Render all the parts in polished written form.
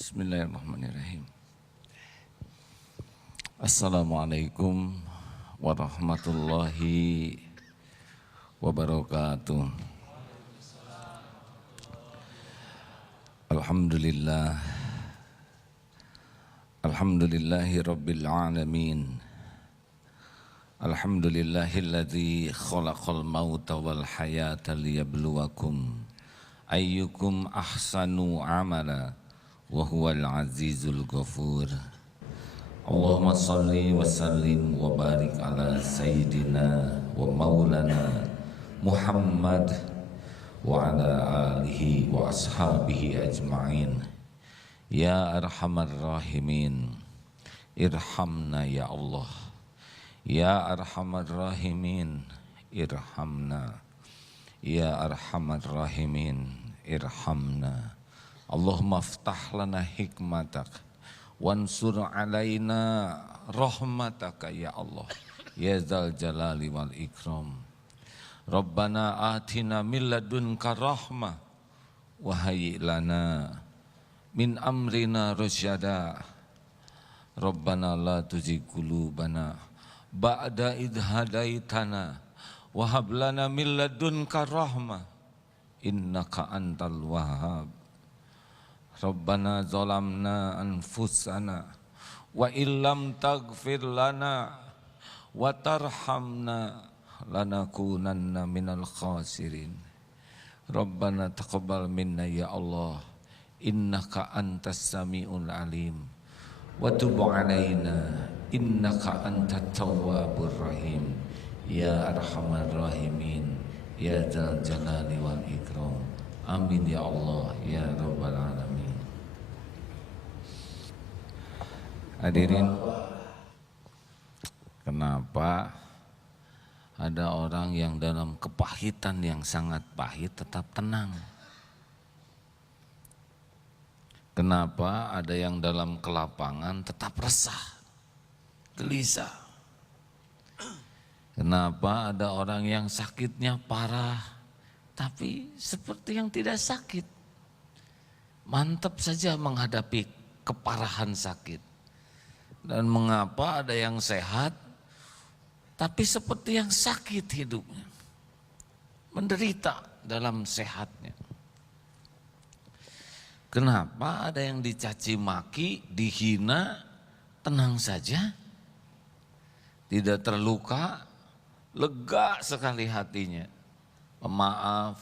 Bismillahirrahmanirrahim. Assalamualaikum warahmatullahi wabarakatuh. Alhamdulillah. Alhamdulillahi rabbil alamin. Alhamdulillahilladzi khalaqal mauta wal hayata liyabluwakum ayyukum ahsanu amala wa huwal azizul ghafur. Allahumma salli wa sallim wa barik ala sayyidina wa maulana Muhammad wa ala alihi wa ashabihi ajma'in. Ya arhamar rahimin, irhamna ya Allah. Ya arhamar rahimin, irhamna. Ya arhamar rahimin, irhamna. Allahumma aftah lana hikmatak wansur alaina rahmataka ya Allah ya dzal jalali wal ikram. Rabbana atina min ladunka rahmah wa hayyi lana min amrina rasyada. Rabbana la tuzigh qulubana ba'da idh hadaitana wa hab lana min ladunka rahmah innaka antal wahhab. Rabbana zalamna anfusana wa illam taghfir lana wa tarhamna lanakunanna minal khasirin. Rabbana taqabbal minna ya Allah innaka antas samiul alim wa tub alaina innaka antat tawwabur rahim. Ya arhamar rahimin ya dzal jalali wal ikram. Amin ya Allah ya rabbal alamin. Hadirin, kenapa ada orang yang dalam kepahitan yang sangat pahit tetap tenang? Kenapa ada yang dalam kelapangan tetap resah, gelisah? Kenapa ada orang yang sakitnya parah tapi seperti yang tidak sakit, mantap saja menghadapi keparahan sakit? Dan mengapa ada yang sehat tapi seperti yang sakit hidupnya, menderita dalam sehatnya? Kenapa ada yang dicaci maki, dihina, tenang saja, tidak terluka, lega sekali hatinya, pemaaf?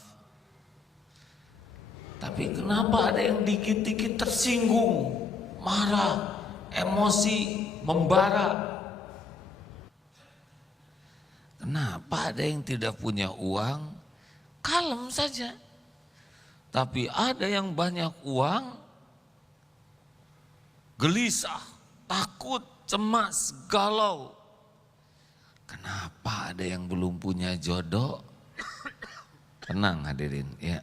Tapi kenapa ada yang dikit-dikit tersinggung, marah, emosi, membara? Kenapa ada yang tidak punya uang, kalem saja? Tapi ada yang banyak uang, gelisah, takut, cemas, galau. Kenapa ada yang belum punya jodoh? Tenang hadirin ya,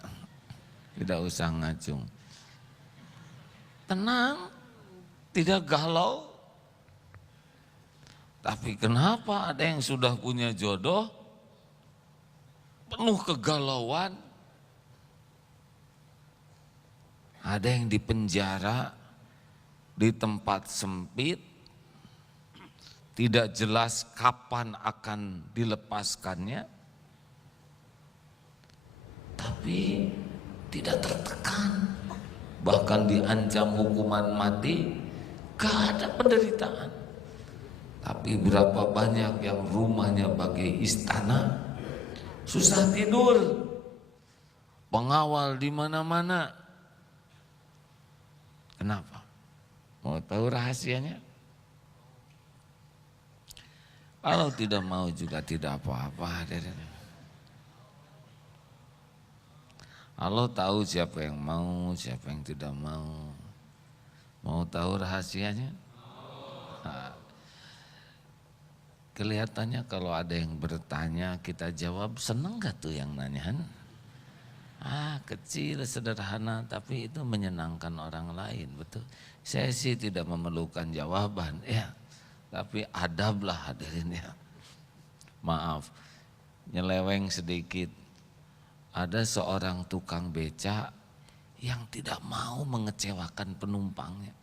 tidak usah ngacung. Tenang, tidak galau. Tapi kenapa ada yang sudah punya jodoh penuh kegalauan? Ada yang di penjara, di tempat sempit, tidak jelas kapan akan dilepaskannya, tapi tidak tertekan, bahkan diancam hukuman mati, gak ada penderitaan. Tapi berapa banyak yang rumahnya bagai istana, susah tidur, pengawal di mana-mana. Kenapa? Mau tahu rahasianya? Kalau tidak mau juga tidak apa-apa. Allah tahu siapa yang mau, siapa yang tidak mau. Mau tahu rahasianya? Nah, kelihatannya kalau ada yang bertanya kita jawab, seneng gak tuh yang nanyain? Kecil, sederhana, tapi itu menyenangkan orang lain, betul. Saya sih tidak memerlukan jawaban, ya. Tapi adablah hadirin ya. Maaf, nyeleweng sedikit. Ada seorang tukang becak yang tidak mau mengecewakan penumpangnya.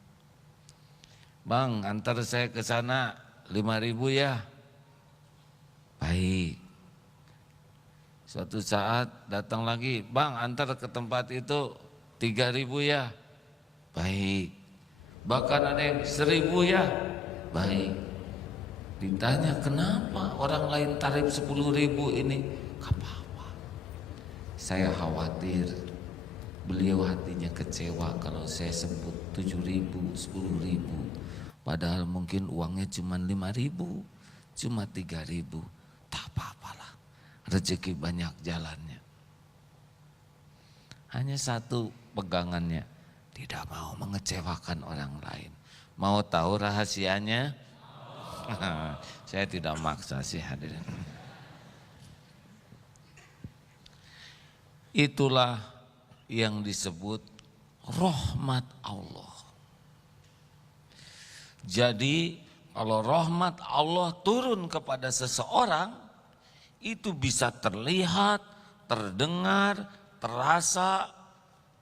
Bang, antar saya ke sana 5.000 ya. Baik. Suatu saat datang lagi, bang antar ke tempat itu 3.000 ya. Baik. Bahkan ada yang 1.000 ya. Baik. Ditanya kenapa orang lain tarif 10.000 ini? Gak apa-apa. Saya khawatir beliau hatinya kecewa kalau saya sebut 7.000, 10.000. Padahal mungkin uangnya cuma 5.000, cuma 3.000. Tak apa-apalah, rezeki banyak jalannya. Hanya satu pegangannya, tidak mau mengecewakan orang lain. Mau tahu rahasianya? Saya tidak maksa sih hadirin. Itulah yang disebut rahmat Allah. Jadi kalau rahmat Allah turun kepada seseorang, itu bisa terlihat, terdengar, terasa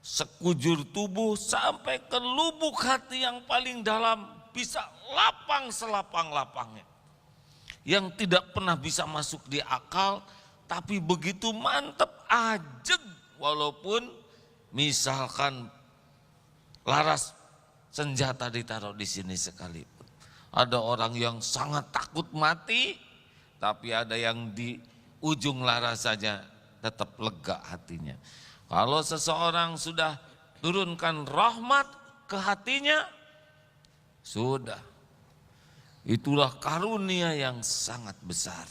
sekujur tubuh sampai ke lubuk hati yang paling dalam, bisa lapang selapang-lapangnya. Yang tidak pernah bisa masuk di akal, tapi begitu mantep, ajeg, walaupun misalkan laras senjata ditaruh di sini sekalipun. Ada orang yang sangat takut mati, tapi ada yang di ujung laras saja tetap lega hatinya. Kalau seseorang sudah turunkan rahmat ke hatinya, sudah. Itulah karunia yang sangat besar.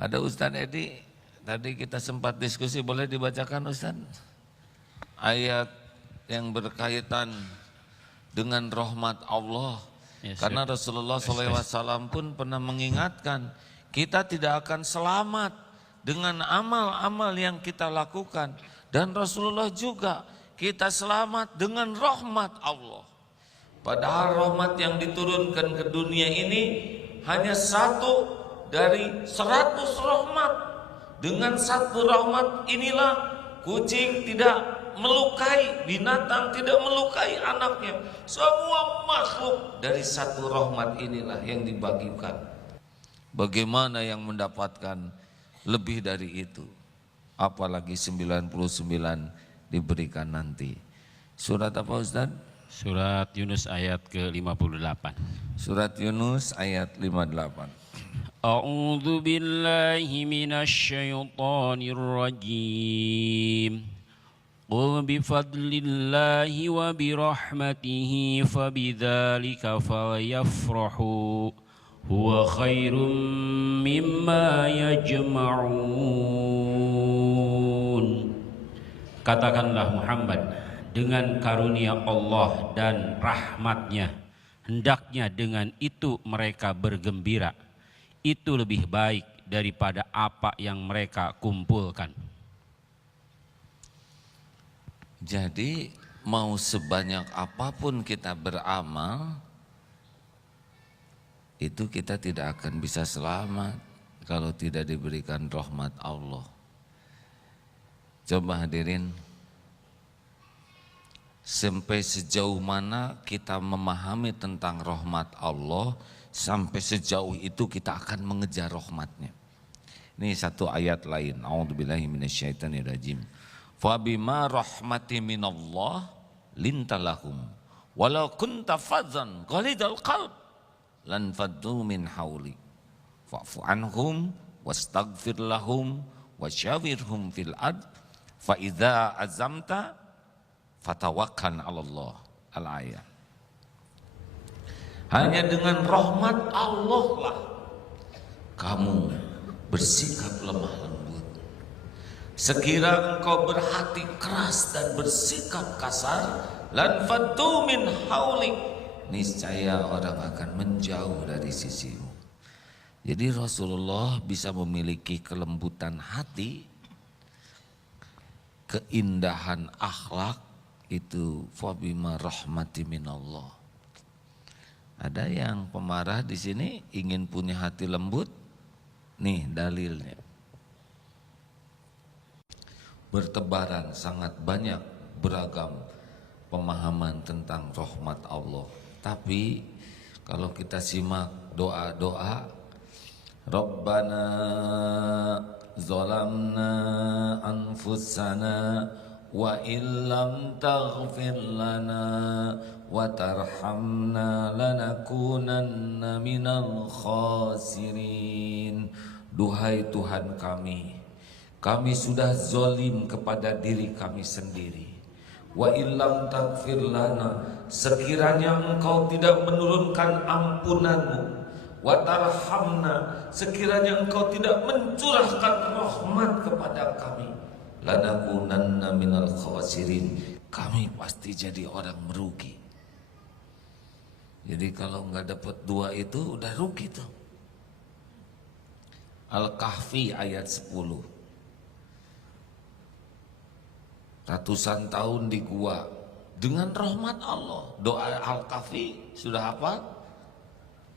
Ada Ustaz Edi, tadi kita sempat diskusi, boleh dibacakan Ustaz? Ayat yang berkaitan dengan rahmat Allah. Karena Rasulullah SAW pun pernah mengingatkan, kita tidak akan selamat dengan amal-amal yang kita lakukan. Dan Rasulullah juga, kita selamat dengan rahmat Allah. Padahal rahmat yang diturunkan ke dunia ini hanya satu dari 100 rahmat. Dengan satu rahmat inilah kucing tidak melukai, binatang tidak melukai anaknya. Semua makhluk dari satu rahmat inilah yang dibagikan. Bagaimana yang mendapatkan lebih dari itu? Apalagi 99 diberikan nanti. Surat apa Ustaz? Surat Yunus ayat ke-58. Surat Yunus ayat 58. A'udzu billahi minasy syaithanir rajim. Qul bi fadlillahi wa bi rahmatihi fabidzalika falyafrahu huwa khairum mimma yajma'un. Katakanlah Muhammad, dengan karunia Allah dan rahmatnya, hendaknya dengan itu mereka bergembira. Itu lebih baik daripada apa yang mereka kumpulkan. Jadi mau sebanyak apapun kita beramal, itu kita tidak akan bisa selamat kalau tidak diberikan rahmat Allah. Coba hadirin, sampai sejauh mana kita memahami tentang rahmat Allah, sampai sejauh itu kita akan mengejar rahmatnya. Ini satu ayat lain, a'udzubillahi minasyaitonirrajim. Fa bima rahmati minallah lintalahum walau kunta fadzan ghalidal qalb lan faddu min hauli fa'fu anhum wastaghfir lahum wasyawirhum fil ard fa idza azamta fatawakkal 'alallah. Al-ayat. Hanya dengan rahmat Allah lah kamu bersikap lemah lembut. Sekira engkau berhati keras dan bersikap kasar, lan faddu min haulik, niscaya orang akan menjauh dari sisimu. Jadi Rasulullah bisa memiliki kelembutan hati, keindahan akhlak, itu fabima rahmati minallah. Ada yang pemarah di sini ingin punya hati lembut, nih dalilnya. bertebaran sangat banyak beragam pemahaman tentang rahmat Allah. Tapi kalau kita simak doa-doa, Rabbana zalamna anfusana wa illam taghfir lana wa tarhamna lanakunanna minal khasirin. Duhai Tuhan kami sudah zalim kepada diri kami sendiri. Wa illam taghfir lana, sekiranya Engkau tidak menurunkan ampunanmu, wa tarhamna, sekiranya Engkau tidak mencurahkan rahmat kepada kami, lanakunanna minal khasirin, kami pasti jadi orang merugi. Jadi kalau nggak dapat dua itu udah rugi tuh. Al-Kahfi ayat 10. Ratusan tahun di gua dengan rahmat Allah. Doa Al-Kahfi sudah apa?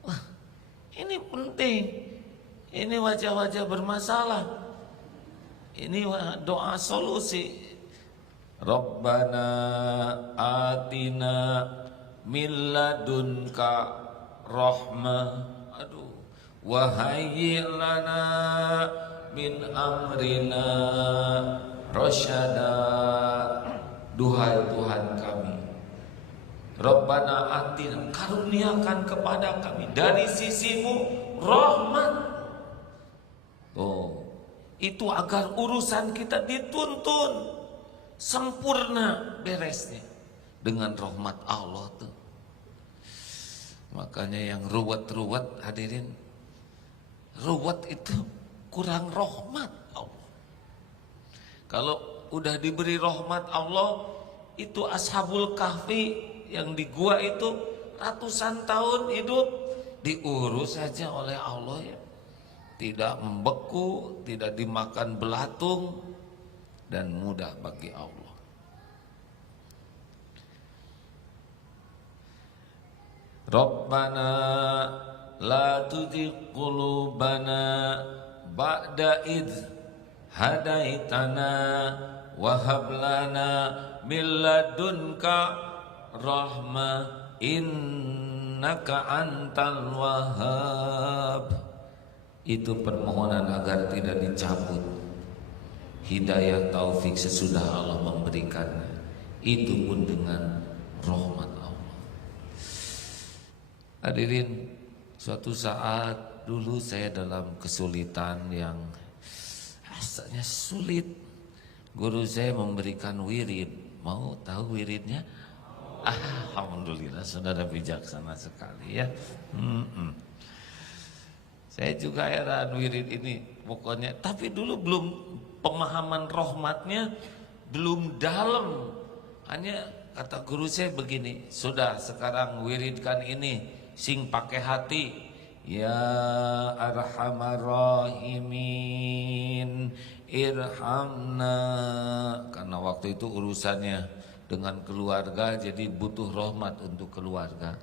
Wah, ini penting. Ini wajah-wajah bermasalah. Ini doa solusi. Rabbana atina min ladunka rahmah. Aduh. Wa hayyi lana min amrina rasyada. Duhai Tuhan kami, Rabbana atina, karuniakan kepada kami dari sisimu rahmat. Oh, itu agar urusan kita dituntun sempurna beresnya dengan rahmat Allah tuh. Makanya yang ruwet-ruwet, hadirin, ruwet itu kurang rahmat Allah. Kalau udah diberi rahmat Allah, itu Ashabul Kahfi yang di gua itu ratusan tahun hidup, diurus saja oleh Allah ya. Tidak membeku, tidak dimakan belatung, dan mudah bagi Allah. Rabbana la tuzigh qulubana ba'da idh hadaitana wa hab lana min ladunka rahmah innaka antal wahhab. Itu permohonan agar tidak dicabut hidayah taufik sesudah Allah memberikannya. Itu pun dengan rahmat Allah. Hadirin, suatu saat dulu saya dalam kesulitan yang rasanya sulit. Guru saya memberikan wirid. Mau tahu wiridnya? Alhamdulillah, saudara bijaksana sekali ya. Saya juga heran wirid ini pokoknya. Tapi dulu belum, pemahaman rahmatnya belum dalam. Hanya kata guru saya begini, sudah sekarang wiridkan ini, sing pakai hati. Ya arhamar rahimin irhamna. Karena waktu itu urusannya dengan keluarga, jadi butuh rahmat untuk keluarga.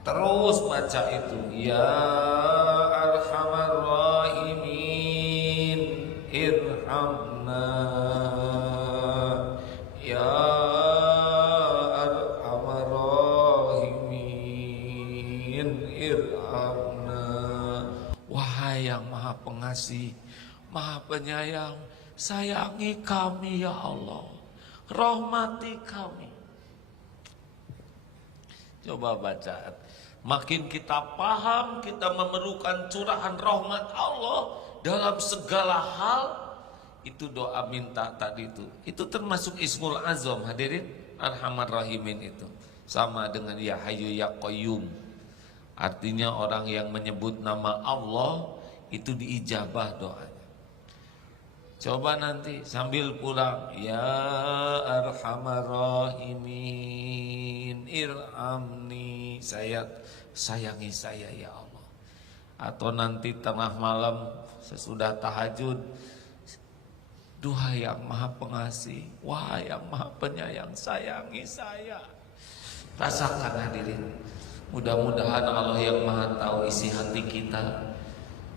Terus baca itu, ya arhamar rahimin irhamna, ya arhamar rahimin irhamna. Wahai yang maha pengasih, maha penyayang, sayangi kami ya Allah, rahmati kami. Coba baca. Makin kita paham, kita memerlukan curahan rahmat Allah dalam segala hal. Itu doa minta tadi itu termasuk Ismul Azam, hadirin. Arhamar Rahimin itu sama dengan Ya Hayyu Ya Qayyum. Artinya orang yang menyebut nama Allah itu diijabah doanya. Coba nanti sambil pulang, ya arhamar rahimin irhamni, sayangi saya ya Allah. Atau nanti tengah malam sesudah tahajud, duhai yang maha pengasih, wahai yang maha penyayang, sayangi saya. Rasakan hadirin, mudah-mudahan Allah yang maha tahu isi hati kita,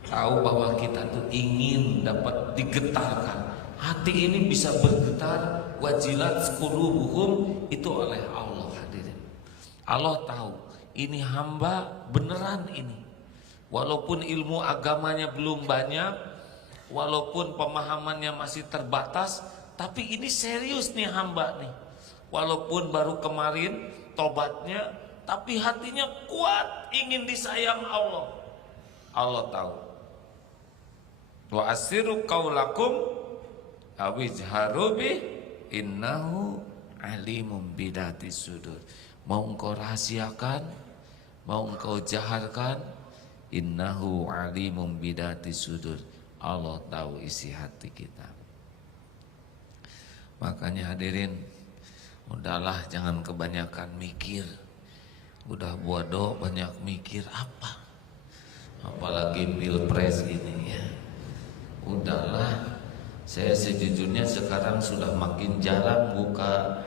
tahu bahwa kita tuh ingin dapat digetarkan, Hati ini bisa bergetar, wajilat qulubuhum, itu oleh Allah hadirin. Allah tahu ini hamba beneran ini. Walaupun ilmu agamanya belum banyak, walaupun pemahamannya masih terbatas, tapi ini serius nih hamba nih. Walaupun baru kemarin tobatnya, tapi hatinya kuat ingin disayang Allah. Allah tahu. Wa asiru qaulakum awijharu bih innahu alimum bidati sudur. Mau engkau rahasiakan, mau engkau jaharkan, innahu alimum bidati sudur. Allah tahu isi hati kita. Makanya hadirin, udahlah jangan kebanyakan mikir. Udah bodoh banyak mikir apa? Apalagi pilpres ini ya. Udahlah, saya sejujurnya sekarang sudah makin jarang buka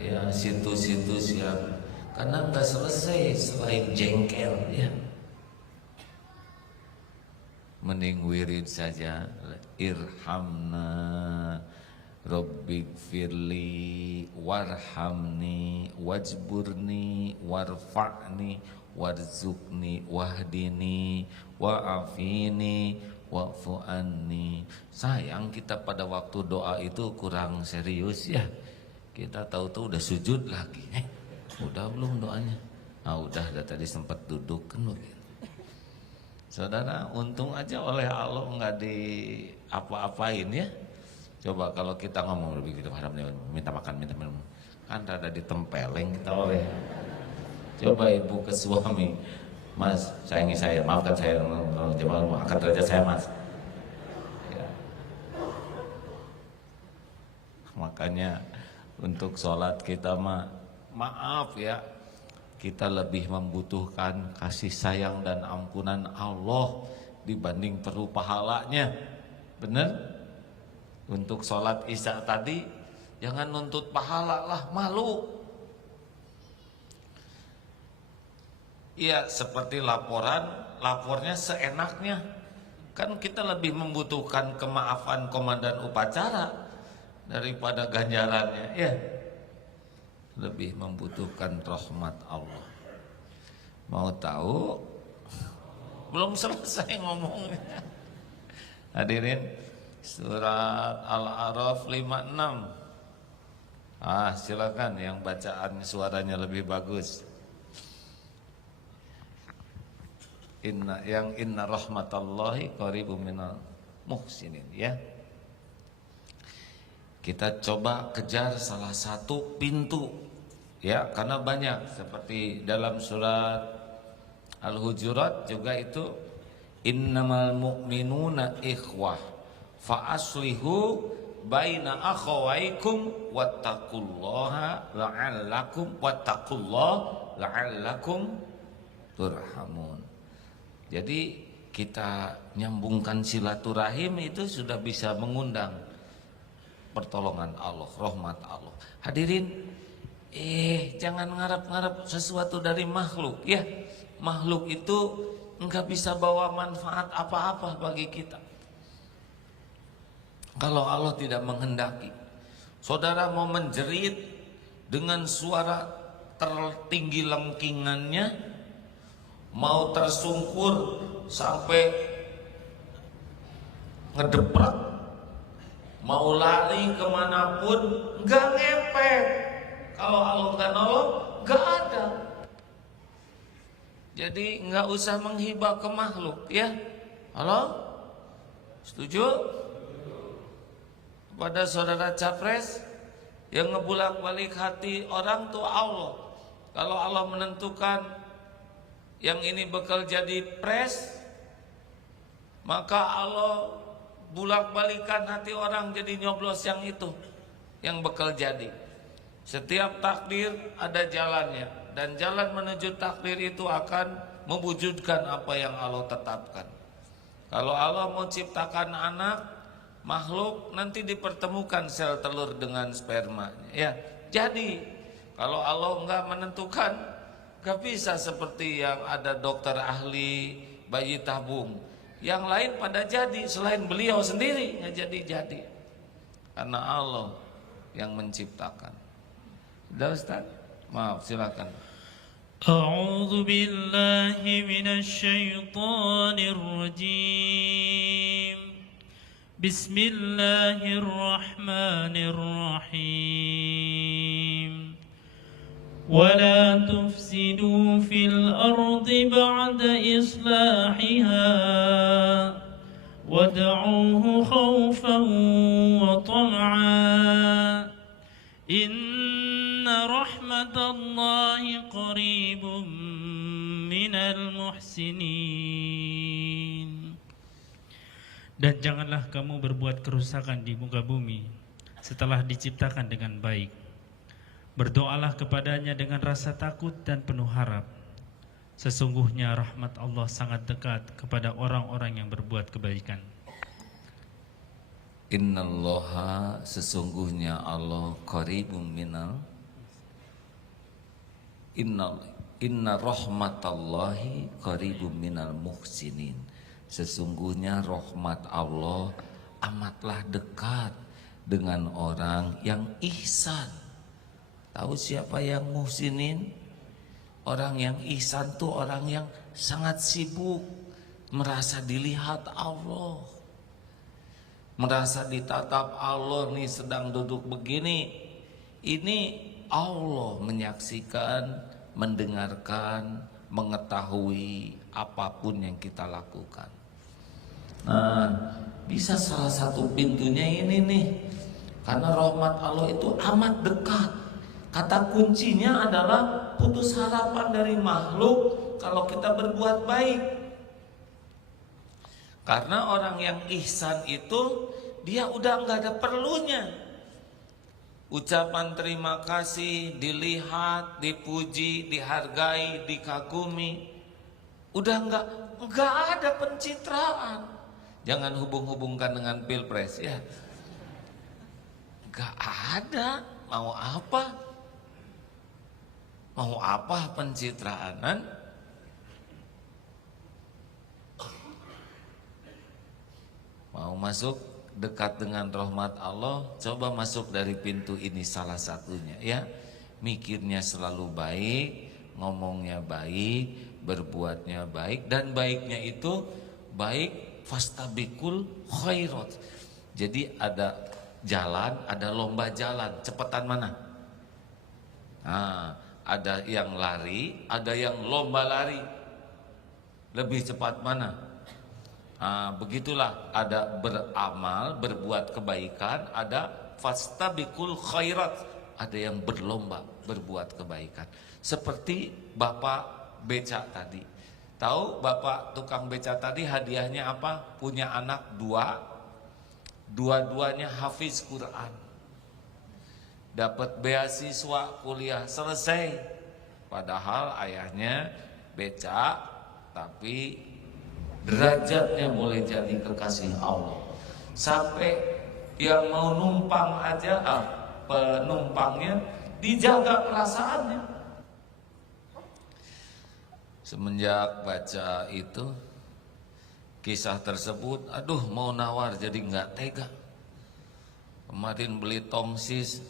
ya situs-situs yang, karena nggak selesai selain jengkel ya. Mending wirid saja, irhamna rabbik firli warhamni wajburni warfa'ni warzukni wahdini wa'afini wa'fu anni. Sayang kita pada waktu doa itu kurang serius ya. Kita tahu-tahu udah sujud lagi. Udah belum doanya? Ah udah tadi sempat duduk kan begitu. Saudara, untung aja oleh Allah nggak di apa-apain ya. Coba kalau kita ngomong lebih gitu, minta makan, minta minum, kan rada ditempeleng kita oleh. Coba ibu ke suami, Mas, sayangi saya, maafkan saya, coba angkat derajat saya Mas. Ya. Makanya untuk sholat kita maaf ya, kita lebih membutuhkan kasih sayang dan ampunan Allah dibanding perlu pahalanya. Bener? Untuk sholat isya tadi jangan nuntut pahala lah, malu. Iya, seperti lapornya seenaknya. Kan kita lebih membutuhkan kemaafan komandan upacara daripada ganjarannya, ya. Lebih membutuhkan rahmat Allah. Mau tahu? Belum selesai ngomongnya. Hadirin, surat Al-A'raf 56. Silakan yang bacaan suaranya lebih bagus. Inna rahmatallahi qaribum minal muhsinin ya. Kita coba kejar salah satu pintu ya, karena banyak seperti dalam surat Al-Hujurat juga itu innamal mu'minuna ikhwah fa aslihu baina akhawaikum wattaqullaha la'allakum turhamun. Jadi kita nyambungkan silaturahim itu sudah bisa mengundang pertolongan Allah, rahmat Allah. Hadirin, jangan ngarap-ngarap sesuatu dari makhluk ya. Makhluk itu enggak bisa bawa manfaat apa-apa bagi kita kalau Allah tidak menghendaki. Saudara mau menjerit dengan suara tertinggi lengkingannya, mau tersungkur sampai ngedeprak, mau lari kemanapun nggak ngepek. Kalau Allah nggak nolong, nggak ada. Jadi nggak usah menghibah ke makhluk ya. Halo, setuju? Pada saudara capres yang ngebulak-balik hati orang tuh Allah. Kalau Allah menentukan yang ini bakal jadi pres, maka Allah bulak-balikan hati orang jadi nyoblos yang itu, yang bakal jadi. Setiap takdir ada jalannya, dan jalan menuju takdir itu akan mewujudkan apa yang Allah tetapkan. Kalau Allah mau ciptakan anak, makhluk nanti dipertemukan sel telur dengan spermanya, ya. Jadi kalau Allah enggak menentukan, gak bisa seperti yang ada dokter ahli bayi tabung. Yang lain pada jadi, selain beliau sendiri nggak jadi. karena Allah yang menciptakan. Sudah Ustaz? Maaf, silakan. أعوذ بالله من الشيطان الرجيم بسم الله الرحمن الرحيم ولا تفسدوا في الأرض بعد إصلاحها وادعوه خوفا وطمعا إن رحمة الله قريب من المحسنين. Dan janganlah kamu berbuat kerusakan di muka bumi setelah diciptakan dengan baik. Berdoalah kepadanya dengan rasa takut dan penuh harap. Sesungguhnya rahmat Allah sangat dekat kepada orang-orang yang berbuat kebaikan. Innallaha, sesungguhnya Allah, qaribum minal inna rahmatallahi qaribum minal muhsinin. Sesungguhnya rahmat Allah amatlah dekat dengan orang yang ihsan. Tahu siapa yang muhsinin? Orang yang ihsan tuh orang yang sangat sibuk, merasa dilihat Allah, merasa ditatap Allah. Nih sedang duduk begini, ini Allah menyaksikan, mendengarkan, mengetahui apapun yang kita lakukan. Nah, bisa salah satu pintunya ini nih, karena rahmat Allah itu amat dekat. Kata kuncinya adalah putus harapan dari makhluk kalau kita berbuat baik. Karena orang yang ihsan itu dia udah nggak ada perlunya ucapan terima kasih, dilihat, dipuji, dihargai, dikagumi. Udah nggak ada pencitraan. Jangan hubung-hubungkan dengan pilpres ya. Nggak ada. Mau apa? Mau apa pencitraanan? Mau masuk dekat dengan rahmat Allah, coba masuk dari pintu ini salah satunya ya. Mikirnya selalu baik, ngomongnya baik, berbuatnya baik, dan baiknya itu baik fastabikul khairat. Jadi ada jalan, ada lomba jalan, cepetan mana? Nah, ada yang lari, ada yang lomba lari. Lebih cepat mana? Nah, begitulah, ada beramal, berbuat kebaikan, ada fastabikul khairat, ada yang berlomba berbuat kebaikan. Seperti Bapak beca tadi. Tahu Bapak tukang beca tadi hadiahnya apa? Punya anak dua-duanya hafiz Quran. Dapat beasiswa kuliah selesai. Padahal ayahnya beca, tapi derajatnya boleh jadi kekasih Allah. Sampai yang mau numpang aja, penumpangnya dijaga perasaannya. Semenjak baca itu, kisah tersebut, aduh mau nawar jadi nggak tega. Kemarin beli tongsis,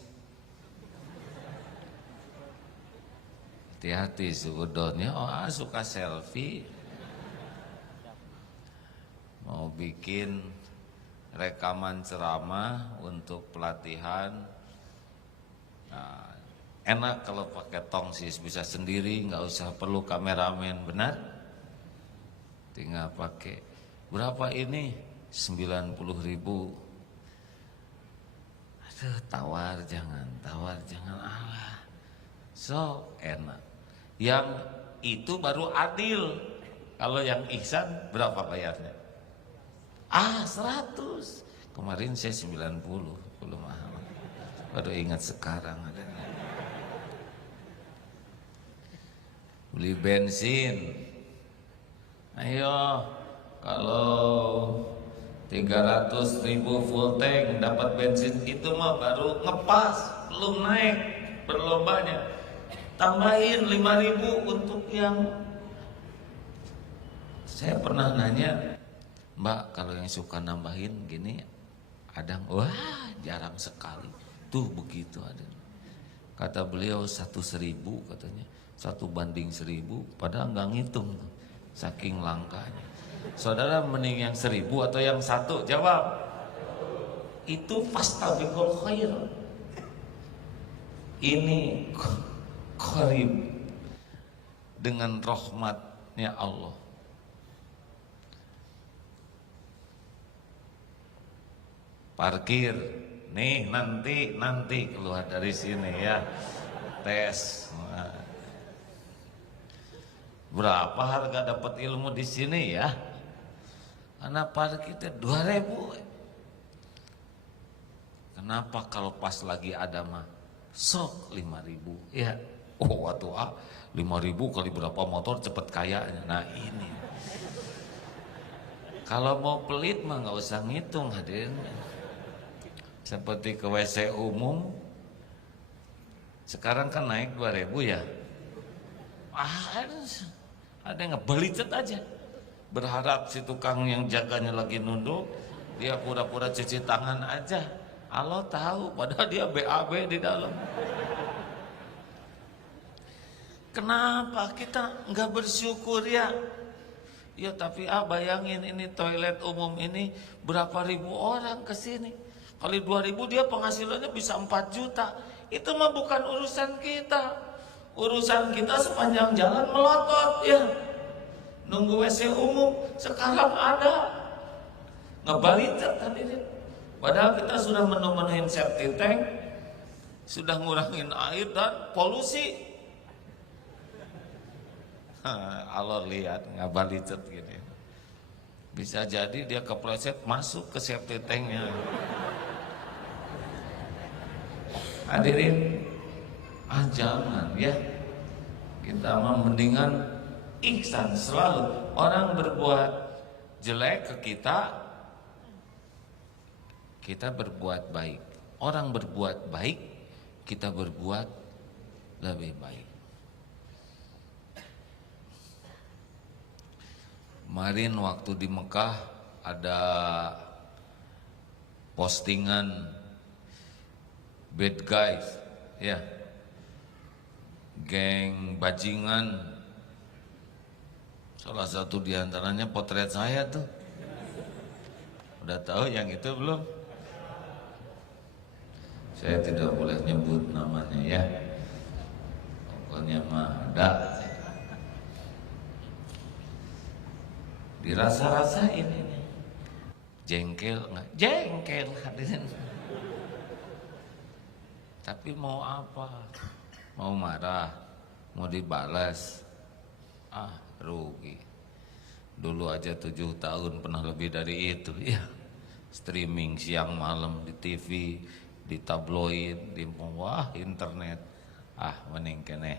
hati-hati seudonnya, suka selfie. Mau bikin rekaman ceramah untuk pelatihan. Nah, enak kalau pakai tongsis, bisa sendiri, nggak usah perlu kameramen, benar? Tinggal pakai. Berapa ini? 90.000. Aduh, tawar jangan Allah. So enak. Yang itu baru adil. Kalau yang ihsan berapa bayarnya? 100. Kemarin saya 90, belum mahal. Baru ingat sekarang ada. Beli bensin. Ayo, kalau 300.000 full tank dapat bensin itu mah baru ngepas, belum naik berlombanya. Tambahin 5.000 untuk yang. Saya pernah nanya, Mbak, kalau yang suka nambahin gini Kadang wah jarang sekali. Tuh begitu ada. Kata beliau 1.000 katanya. 1:1000, padahal nggak ngitung tuh. Saking langkanya. Saudara mending yang 1000 atau yang 1? Jawab. Itu fastabiqul khair. Ini qarib dengan rahmatnya Allah. Parkir nih nanti keluar dari sini ya, tes. Berapa harga dapat ilmu di sini ya? Karena parkir 2.000. Kenapa kalau pas lagi ada mah sok 5.000 ya? Oh waktu 5.000 kali berapa motor cepet kayanya. Nah ini kalau mau pelit mah nggak usah ngitung hadirin. Seperti ke WC umum sekarang kan naik 2.000 ya. Ada yang ngebelicet aja, berharap si tukang yang jaganya lagi nunduk, dia pura-pura cuci tangan aja. Allah tahu padahal dia BAB di dalam. Kenapa kita nggak bersyukur ya? Ya tapi bayangin ini toilet umum ini berapa ribu orang kesini. Kali 2.000 dia penghasilannya bisa 4 juta. Itu mah bukan urusan kita. Urusan kita sepanjang jalan melotot ya. Nunggu WC umum sekarang ada. Ngebalicet hadirin. Padahal kita sudah memenuhin septic tank, sudah ngurangin air dan polusi. Allah lihat ngabalicet gini. Bisa jadi dia kepleset masuk ke septic tanknya. Hadirin, jangan ya. Kita mah mendingan ihsan selalu. Orang berbuat jelek ke kita berbuat baik. Orang berbuat baik, kita berbuat lebih baik. Kemarin waktu di Mekah ada postingan bad guys, ya, geng bajingan. Salah satu diantaranya potret saya tuh. Udah tahu yang itu belum? Saya tidak boleh nyebut namanya ya. Pokoknya mah ada. Dirasa-rasain ini. Jengkel enggak? Jengkel hadirin. Tapi mau apa? Mau marah? Mau dibalas? Rugi. Dulu aja 7 tahun pernah lebih dari itu ya. Streaming siang malam di TV, di tabloid, di internet. Mending keneh.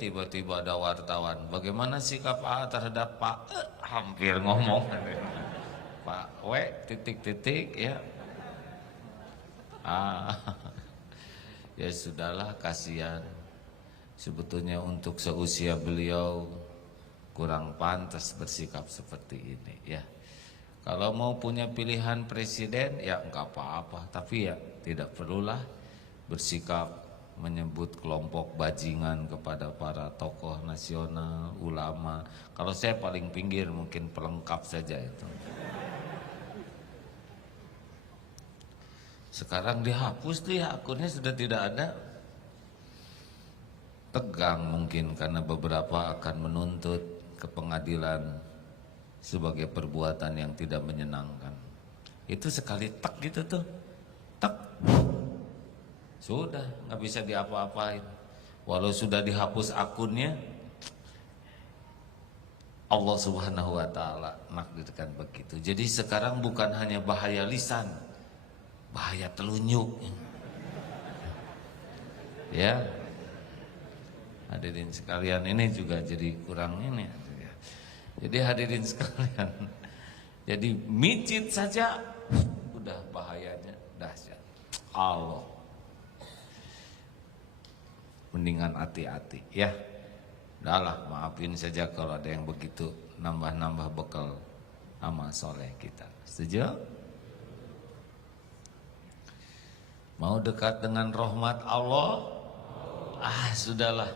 Tiba-tiba ada wartawan. Bagaimana sikap A terhadap Pak? Hampir ngomong. Pak W titik-titik ya. Ya sudahlah, kasihan. Sebetulnya untuk seusia beliau kurang pantas bersikap seperti ini ya. Kalau mau punya pilihan presiden ya enggak apa-apa, tapi ya tidak perlulah bersikap menyebut kelompok bajingan kepada para tokoh nasional, ulama. Kalau saya paling pinggir mungkin pelengkap saja itu. Sekarang dihapus tuh ya, akunnya sudah tidak ada. Tegang mungkin karena beberapa akan menuntut ke pengadilan sebagai perbuatan yang tidak menyenangkan. Itu sekali tek gitu tuh, tek, sudah nggak bisa diapa-apain. Walau sudah dihapus akunnya, Allah Subhanahu Wa Taala menakdirkan begitu. Jadi sekarang bukan hanya bahaya lisan, bahaya telunjuk. Ya, hadirin sekalian, ini juga jadi kurang ini. Jadi hadirin sekalian, jadi micit saja udah bahayanya dahsyat. Allah, mendingan hati-hati ya. Udahlah, maafin saja kalau ada yang begitu, nambah-nambah bekal amal soleh kita. Setuju? Mau dekat dengan rahmat Allah? Sudahlah.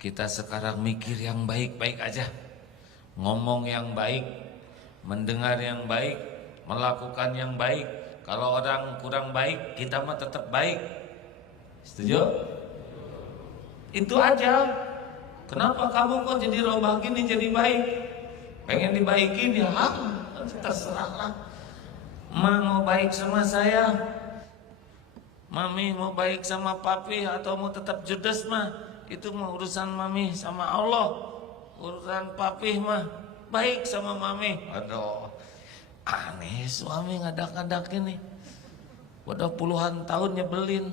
Kita sekarang mikir yang baik-baik aja. Ngomong yang baik, mendengar yang baik, melakukan yang baik. Kalau orang kurang baik, kita mah tetap baik. Setuju? Itu aja. Kenapa kamu kok jadi robah gini jadi baik? Pengen dibaikin ya, terserahlah. Ma mau baik sama saya, Mami mau baik sama papi atau mau tetap judes mah, itu mah urusan Mami sama Allah. Urusan papi mah baik sama Mami. Aduh, aneh suami ngadak-ngadak ini. Udah puluhan tahun nyebelin.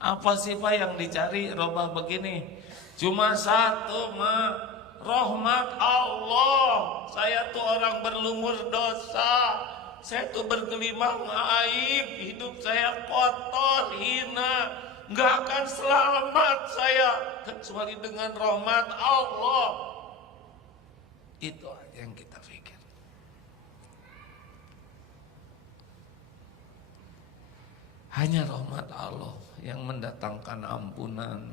Apa sih Pak yang dicari robah begini? Cuma satu mah, rahmat Allah. Saya tuh orang berlumur dosa. Saya tuh bergelimang aib. Hidup saya kotor, hina. Gak akan selamat saya kecuali dengan rahmat Allah. Itu aja yang kita pikir. Hanya rahmat Allah yang mendatangkan ampunan,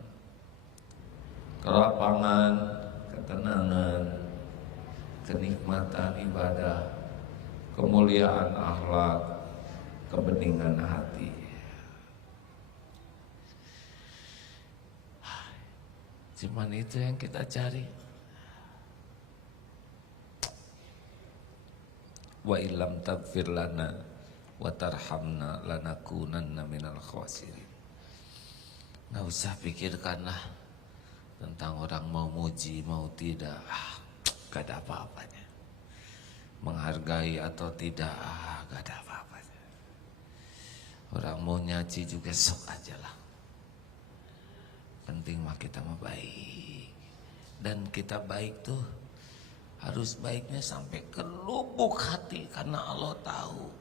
kelapangan, ketenangan, kenikmatan ibadah, kemuliaan akhlak, kebeningan hati. Cuman itu yang kita cari. Wa illam taghfir lana wa tarhamna lanakunanna minal khasirin. Nggak usah pikirkanlah tentang orang mau muji mau tidak, gak ada apa-apanya. Menghargai atau tidak, gak ada apa-apanya. Orang mau nyaci juga sok aja lah. Penting mah kita mah baik. Dan kita baik tuh harus baiknya sampai ke lubuk hati, karena Allah tahu.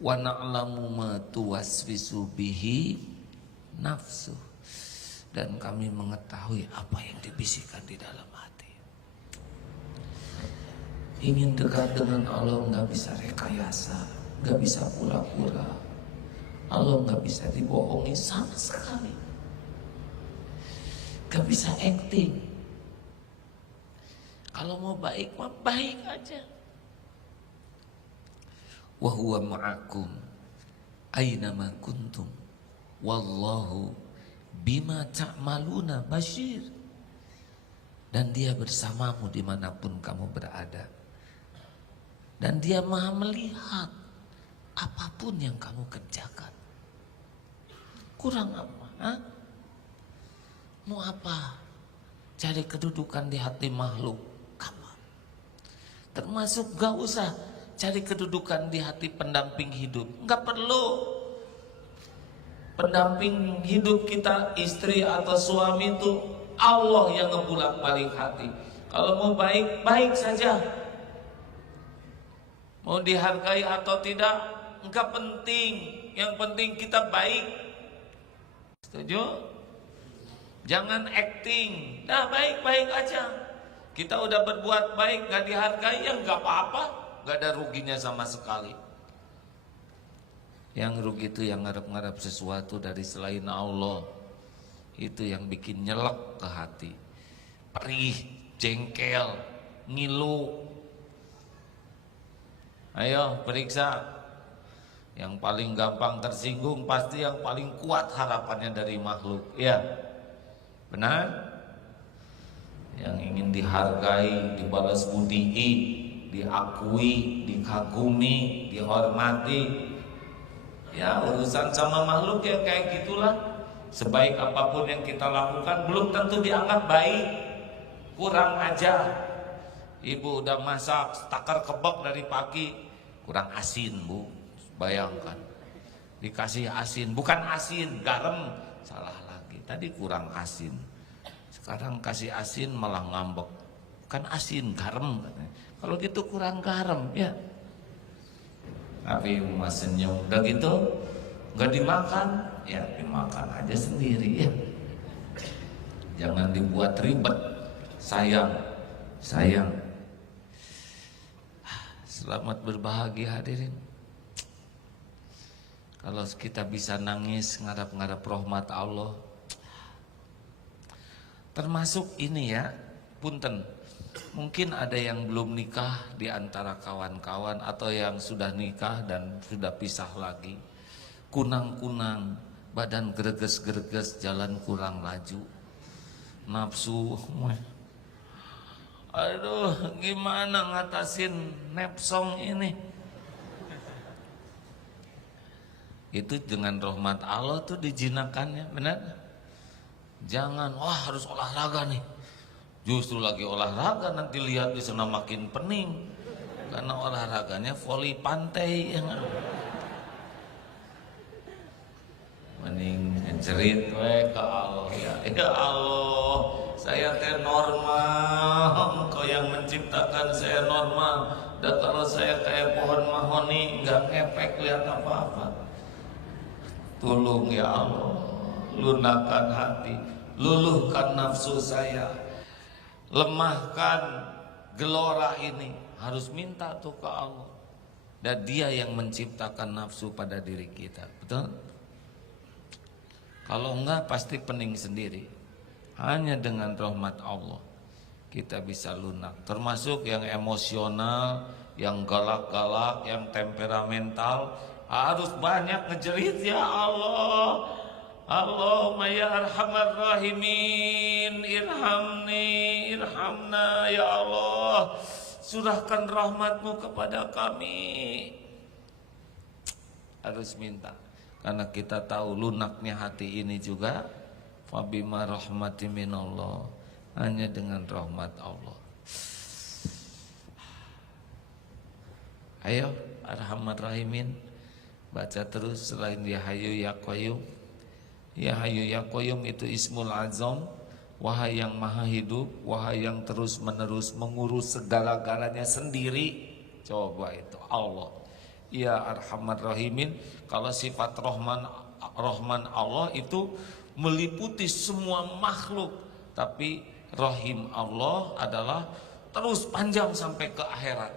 Wa na'lamu ma tuwaswisu bihi nafsu, dan kami mengetahui apa yang dibisikkan di dalam hati. Ingin dekat dengan Allah nggak bisa rekayasa, nggak bisa pura-pura. Allah nggak bisa dibohongi sama sekali, nggak bisa acting. Kalau mau baik mah baik aja. Wa huwa ma'akum aina ma kuntum wallahu bima ta'maluna basyir. Dan dia bersamamu dimanapun kamu berada. Dan dia maha melihat apapun yang kamu kerjakan. Kurang apa? Mau apa? Cari kedudukan di hati makhluk kamu. Termasuk gak usah cari kedudukan di hati pendamping hidup. Gak perlu. Pendamping hidup kita, istri atau suami itu Allah yang ngebulak-balik hati. Kalau mau baik, baik saja. Mau dihargai atau tidak, enggak penting. Yang penting kita baik. Setuju? Jangan acting. Nah, baik-baik aja. Kita udah berbuat baik, gak dihargai, ya enggak apa-apa. Gak ada ruginya sama sekali. Yang rugi itu yang ngarep-ngarep sesuatu dari selain Allah. Itu yang bikin nyelek ke hati. Perih, jengkel, ngilu. Ayo periksa. Yang paling gampang tersinggung pasti yang paling kuat harapannya dari makhluk. Ya, benar? Yang ingin dihargai, dibalas budi, diakui, dikagumi, dihormati. Ya, urusan sama makhluk ya kayak gitulah. Sebaik apapun yang kita lakukan belum tentu dianggap baik. Kurang aja. Ibu udah masak takar kebab dari pagi, kurang asin Bu. Bayangkan. Dikasih asin, bukan asin, garam. Salah lagi. Tadi kurang asin. Sekarang kasih asin malah ngambek. Kan asin, garam katanya. Kalau gitu kurang garam ya. Tapi mas senyum, udah gitu nggak dimakan, ya dimakan aja sendiri ya. Jangan dibuat ribet, sayang. Selamat berbahagia hadirin. Kalau kita bisa nangis ngarap-ngarap rahmat Allah. Termasuk ini ya, punten. Mungkin ada yang belum nikah di antara kawan-kawan atau yang sudah nikah dan sudah pisah lagi. Kunang-kunang, badan greges-greges, jalan kurang laju. Nafsu. Aduh, gimana ngatasin nepsong ini? Itu dengan rahmat Allah tuh dijinakannya, benar? Jangan, wah harus olahraga nih. Justru lagi olahraga nanti lihat di sana makin pening. Karena olahraganya voli pantai. Mending ngejerit we ke Allah ya. Ya Allah, saya teh normal. Engkau yang menciptakan saya normal. Dan kalau saya kayak pohon mahoni enggak ngepek lihat apa-apa. Tolong ya Allah, lunakkan hati, luluhkan nafsu saya. Lemahkan gelora ini, harus minta tuh ke Allah. Dan Dia yang menciptakan nafsu pada diri kita, betul? Kalau enggak pasti pening sendiri. Hanya dengan rahmat Allah kita bisa lunak. Termasuk yang emosional, yang galak-galak, yang temperamental, harus banyak ngejerit ya Allah. Allahumma ya arhamar rahimin, irhamni, irhamna ya Allah. Surahkan rahmatmu kepada kami. Harus minta. Karena kita tahu lunaknya hati ini juga fabima rahmati minallah, hanya dengan rahmat Allah. Ayo arhamar rahimin, baca terus selain ya Hayyu ya Qayyum. Ya Hayyu ya Qayyum itu Ismul Azam. Wahai yang maha hidup, wahai yang terus menerus mengurus segala-galanya sendiri. Coba itu Allah. Ya Arhamar Rahimin. Kalau sifat Rahman Allah itu meliputi semua makhluk. Tapi Rahim Allah adalah terus panjang sampai ke akhirat.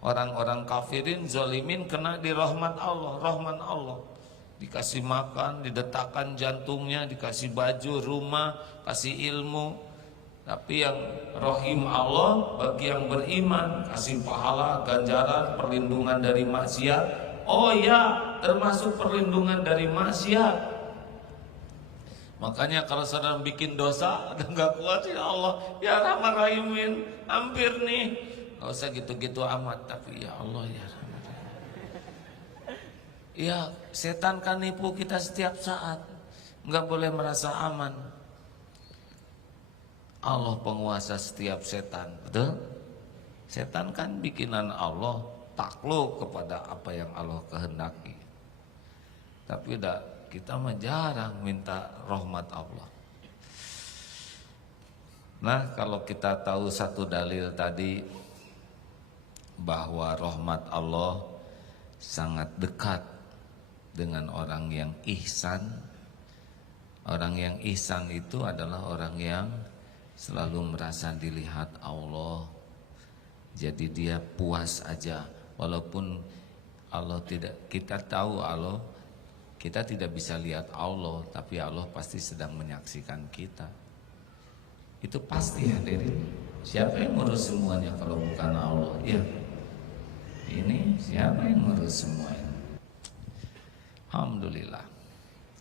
Orang-orang kafirin, zalimin kena di rahmat Allah, Rahman Allah. Dikasih makan, didetakkan jantungnya, dikasih baju, rumah, kasih ilmu. Tapi yang Rahim Allah bagi yang beriman, kasih pahala, ganjaran, perlindungan dari maksiat. Oh ya, termasuk perlindungan dari maksiat. Makanya kalau saudara bikin dosa, udah gak kuat ya Allah, ya Rahman Rahimin, hampir nih. Gak usah gitu-gitu amat, tapi ya Allah ya Rahman. Ya, setan kan nipu kita setiap saat. Enggak boleh merasa aman. Allah penguasa setiap setan, betul? Setan kan bikinan Allah, takluk kepada apa yang Allah kehendaki. Tapi kita mah jarang minta rahmat Allah. Nah, kalau kita tahu satu dalil tadi bahwa rahmat Allah sangat dekat dengan orang yang ihsan. Orang yang ihsan itu adalah orang yang selalu merasa dilihat Allah. Jadi dia puas aja walaupun Allah tidak, kita tahu Allah, kita tidak bisa lihat Allah, tapi Allah pasti sedang menyaksikan kita. Itu pasti hadirin. Siapa yang ngurus semuanya kalau bukan Allah? Ya. Ini siapa yang ngurus semuanya? Alhamdulillah.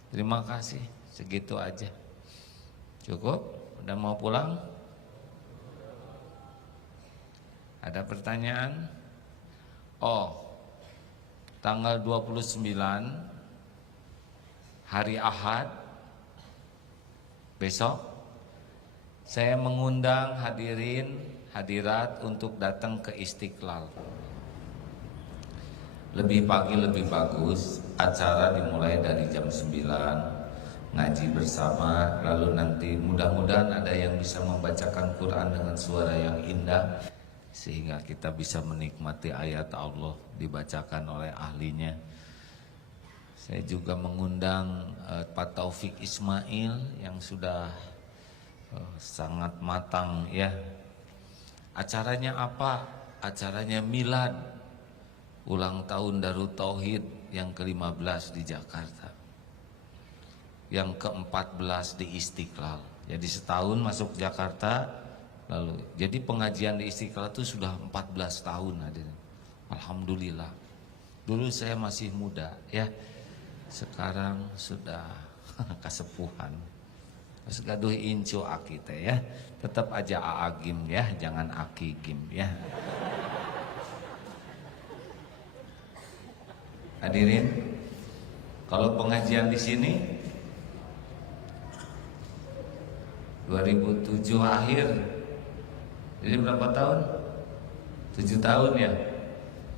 Terima kasih. Segitu aja. Cukup? Udah mau pulang? Ada pertanyaan? Oh, tanggal 29 hari Ahad besok saya mengundang hadirin hadirat untuk datang ke Istiqlal. Lebih pagi lebih bagus. Acara dimulai dari jam 9, ngaji bersama. Lalu nanti mudah-mudahan ada yang bisa membacakan Quran dengan suara yang indah, sehingga kita bisa menikmati ayat Allah dibacakan oleh ahlinya. Saya juga mengundang Pak Taufik Ismail yang sudah sangat matang ya. Acaranya apa? Acaranya milad. ulang tahun Darut Tauhid yang ke-15 di Jakarta, yang ke-14 di Istiqlal. Jadi setahun masuk Jakarta, lalu jadi pengajian di Istiqlal itu sudah 14 tahun hadirin. Alhamdulillah. Dulu saya masih muda ya, sekarang sudah kesepuhan. Terus gaduh incu aki teh ya, tetap aja aagim ya, jangan aki gim ya. Hadirin, kalau pengajian di sini 2007 akhir, jadi berapa tahun? 7 tahun ya.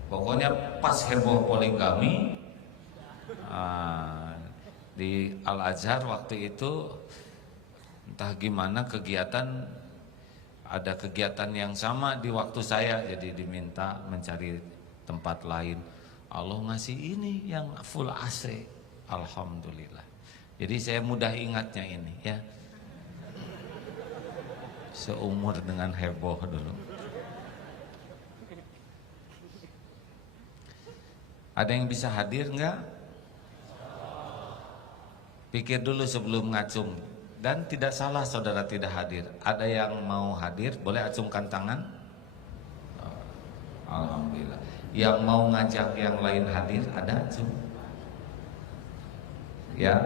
Pokoknya pas heboh poligami di Al-Azhar waktu itu, entah gimana kegiatan, ada kegiatan yang sama di waktu saya, jadi diminta mencari tempat lain. Allah ngasih ini yang full AC, alhamdulillah. Jadi saya mudah ingatnya ini ya, seumur dengan heboh dulu. Ada yang bisa hadir enggak? Pikir dulu sebelum ngacung. Dan tidak salah saudara tidak hadir. Ada yang mau hadir, boleh acungkan tangan. Alhamdulillah. Yang mau ngajak yang lain hadir, ada acung. Ya,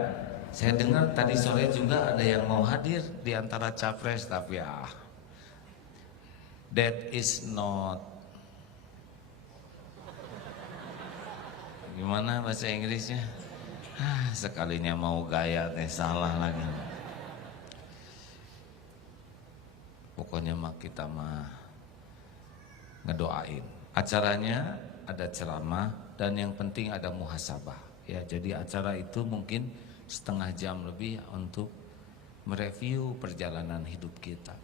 saya dengar tadi sore juga ada yang mau hadir di antara capres, tapi that is not, gimana bahasa Inggrisnya? Sekalinya mau gaya teh salah lagi. Pokoknya mah kita mah ngedoain. Acaranya ada ceramah dan yang penting ada muhasabah. Ya, jadi acara itu mungkin setengah jam lebih untuk mereview perjalanan hidup kita.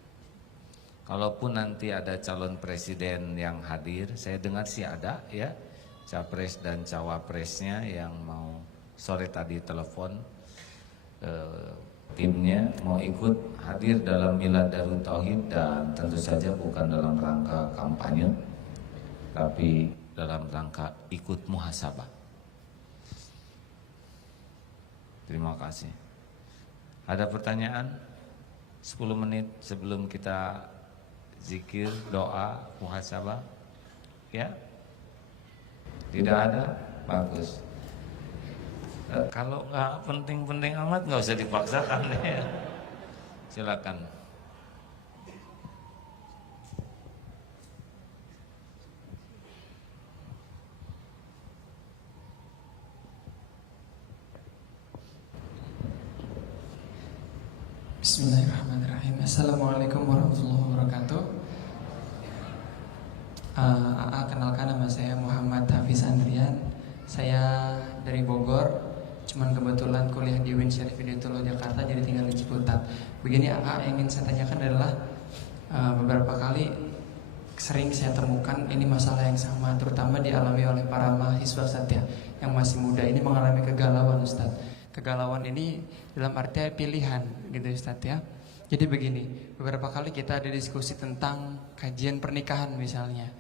Kalaupun nanti ada calon presiden yang hadir, saya dengar sih ada ya, capres dan cawapresnya yang mau, sore tadi telepon timnya mau ikut hadir dalam Milad Darut Tauhid, dan tentu saja bukan dalam rangka kampanye, tapi dalam rangka ikut muhasabah. Terima kasih. Ada pertanyaan? 10 menit sebelum kita zikir, doa, muhasabah. Ya? Tidak ada? Bagus. Kalau nggak penting-penting amat nggak usah dipaksakan ya. Silakan. Bismillahirrahmanirrahim. Assalamualaikum warahmatullahi wabarakatuh. Kenalkan, nama saya Muhammad Hafiz Andrian. Saya dari Bogor. Cuman kebetulan kuliah di UIN Syarif Hidayatullah Jakarta, jadi tinggal di Ciputat. Begini, yang ingin saya tanyakan adalah beberapa kali sering saya temukan ini masalah yang sama, terutama dialami oleh para mahasiswa Ustaz ya, yang masih muda ini mengalami kegalauan Ustaz. Kegalauan ini dalam arti pilihan gitu Ustaz ya. Jadi begini, beberapa kali kita ada diskusi tentang kajian pernikahan misalnya.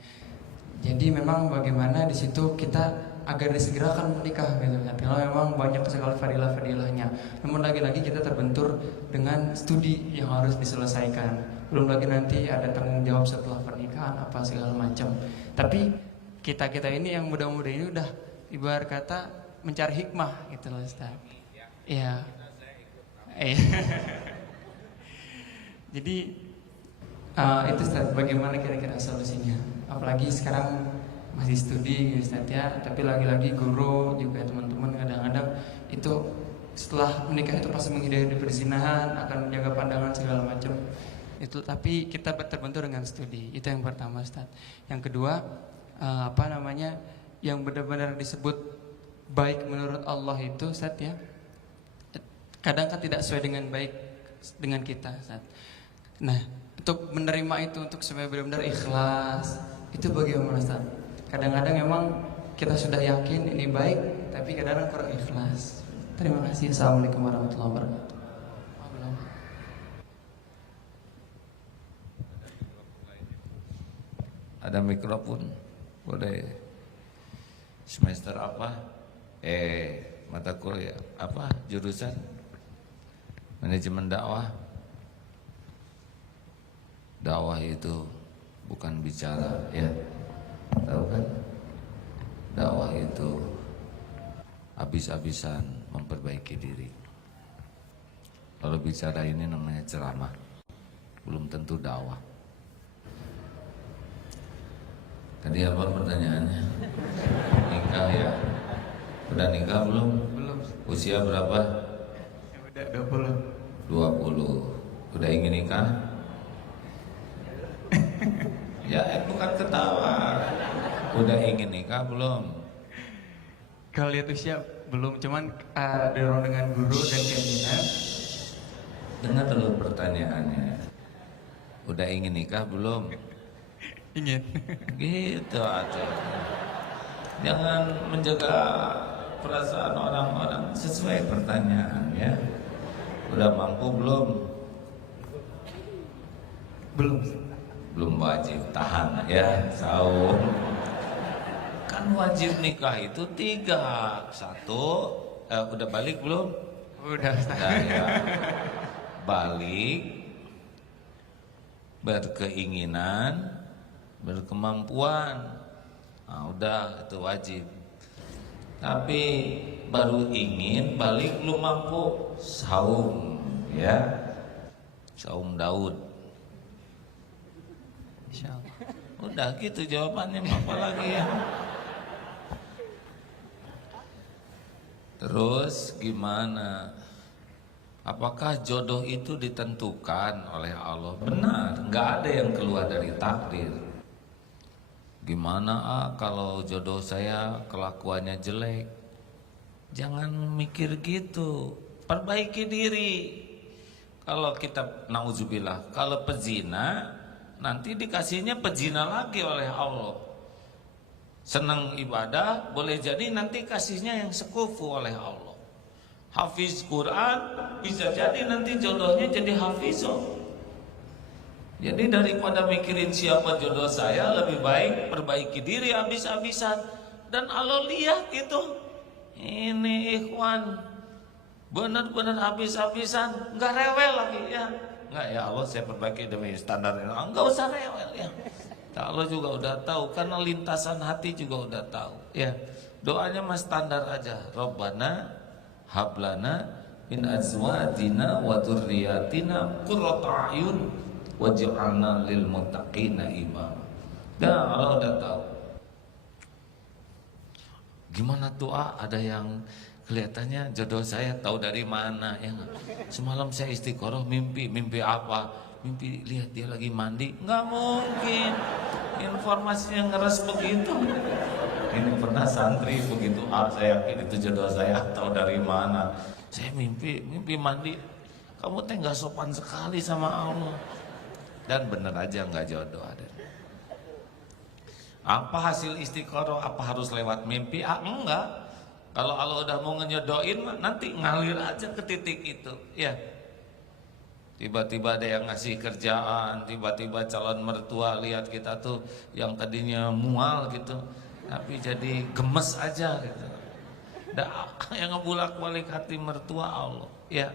Jadi memang bagaimana di situ kita agar disegerakan menikah gitu kan. Kalau memang banyak sekali fadilah-fadilahnya. Namun lagi-lagi kita terbentur dengan studi yang harus diselesaikan. Belum lagi nanti ada tanggung jawab setelah pernikahan apa segala macam. Tapi kita ini yang muda-muda ini udah ibarat kata mencari hikmah gitu loh Ustaz. Iya. Jadi itu Ustaz, bagaimana kira-kira solusinya? Apalagi sekarang masih studi Ustaz ya, tapi lagi-lagi guru juga teman-teman kadang-kadang itu setelah menikah itu pasti menghindari perzinahan, akan menjaga pandangan segala macam. Itu tapi kita terbentur dengan studi. Itu yang pertama Ustaz. Yang kedua, yang benar-benar disebut baik menurut Allah itu Ustaz ya, kadang kan tidak sesuai dengan baik dengan kita Ustaz. Nah, untuk menerima itu, untuk supaya benar-benar ikhlas, itu bagaimana Ustaz? Kadang-kadang memang kita sudah yakin ini baik, tapi kadang-kadang kurang ikhlas. Terima kasih. Assalamualaikum warahmatullahi wabarakatuh. Ada mikrofon, boleh. Semester apa? Mata kuliah apa? Jurusan manajemen dakwah. Dakwah itu bukan bicara, ya. Tahu kan? Dakwah itu habis-habisan memperbaiki diri. Kalau bicara ini namanya ceramah, belum tentu dakwah. Tadi apa pertanyaannya? Nikah ya? Udah nikah belum? Belum. Usia berapa? Ya udah 20. 20. Udah ingin nikah? Ya bukan ketawa. Udah ingin nikah belum? Kalau lihat usia belum, cuman dorong dengan guru dan keinginan. Dengar dulu pertanyaannya. Udah ingin nikah belum? Ingin. Gitu atuh. Jangan menjaga perasaan orang-orang, sesuai pertanyaan ya. Udah mampu belum? Belum. Belum wajib, tahan ya, saum. Kan wajib nikah itu 3. 1, udah balik belum? Udah, Ustaz. Nah, ya. Balik, berkeinginan, berkemampuan. Nah, udah itu wajib. Tapi baru ingin balik belum mampu, saum ya. Saum Daud. Insyaallah. Udah gitu jawabannya, apa lagi ya? Terus gimana? Apakah jodoh itu ditentukan oleh Allah? Benar, nggak ada yang keluar dari takdir. Gimana kalau jodoh saya kelakuannya jelek? Jangan mikir gitu, perbaiki diri. Kalau kita nauzubillah, kalau pezina nanti dikasihnya pezina lagi oleh Allah. Senang ibadah, boleh jadi nanti kasihnya yang sekufu oleh Allah. Hafiz Quran, bisa jadi nanti jodohnya jadi hafizoh. Jadi daripada mikirin siapa jodoh saya, lebih baik perbaiki diri habis-habisan. Dan Allah lihat itu, ini ikhwan benar-benar habis-habisan, nggak rewel lagi ya. Enggak ya Allah, saya perbaiki demi standar ini. Enggak usah rewel ya. Allah juga udah tahu, karena lintasan hati juga udah tahu. Ya, doanya mas standar aja. Rabbana hablana min azwajina wa dzurriyyatina qurrata a'yun waj'alna lil muttaqina imama. Dah Allah udah tahu. Gimana tuh ada yang kelihatannya jodoh saya tahu dari mana ya? Semalam saya istiqoroh mimpi apa? Mimpi lihat dia lagi mandi. Nggak mungkin informasinya ngeres begitu. Ini pernah santri begitu, saya yakin itu jodoh saya, tahu dari mana? Saya mimpi mandi. Kamu teh nggak sopan sekali sama Allah. Dan bener aja nggak jodoh ada. Apa hasil istiqoroh? Apa harus lewat mimpi? Enggak. Kalau Allah udah mau ngejodohin, nanti ngalir aja ke titik itu, ya. Tiba-tiba ada yang ngasih kerjaan, tiba-tiba calon mertua lihat kita tuh yang tadinya mual gitu, tapi jadi gemes aja gitu. Yang ngebulak-balik hati mertua Allah, ya.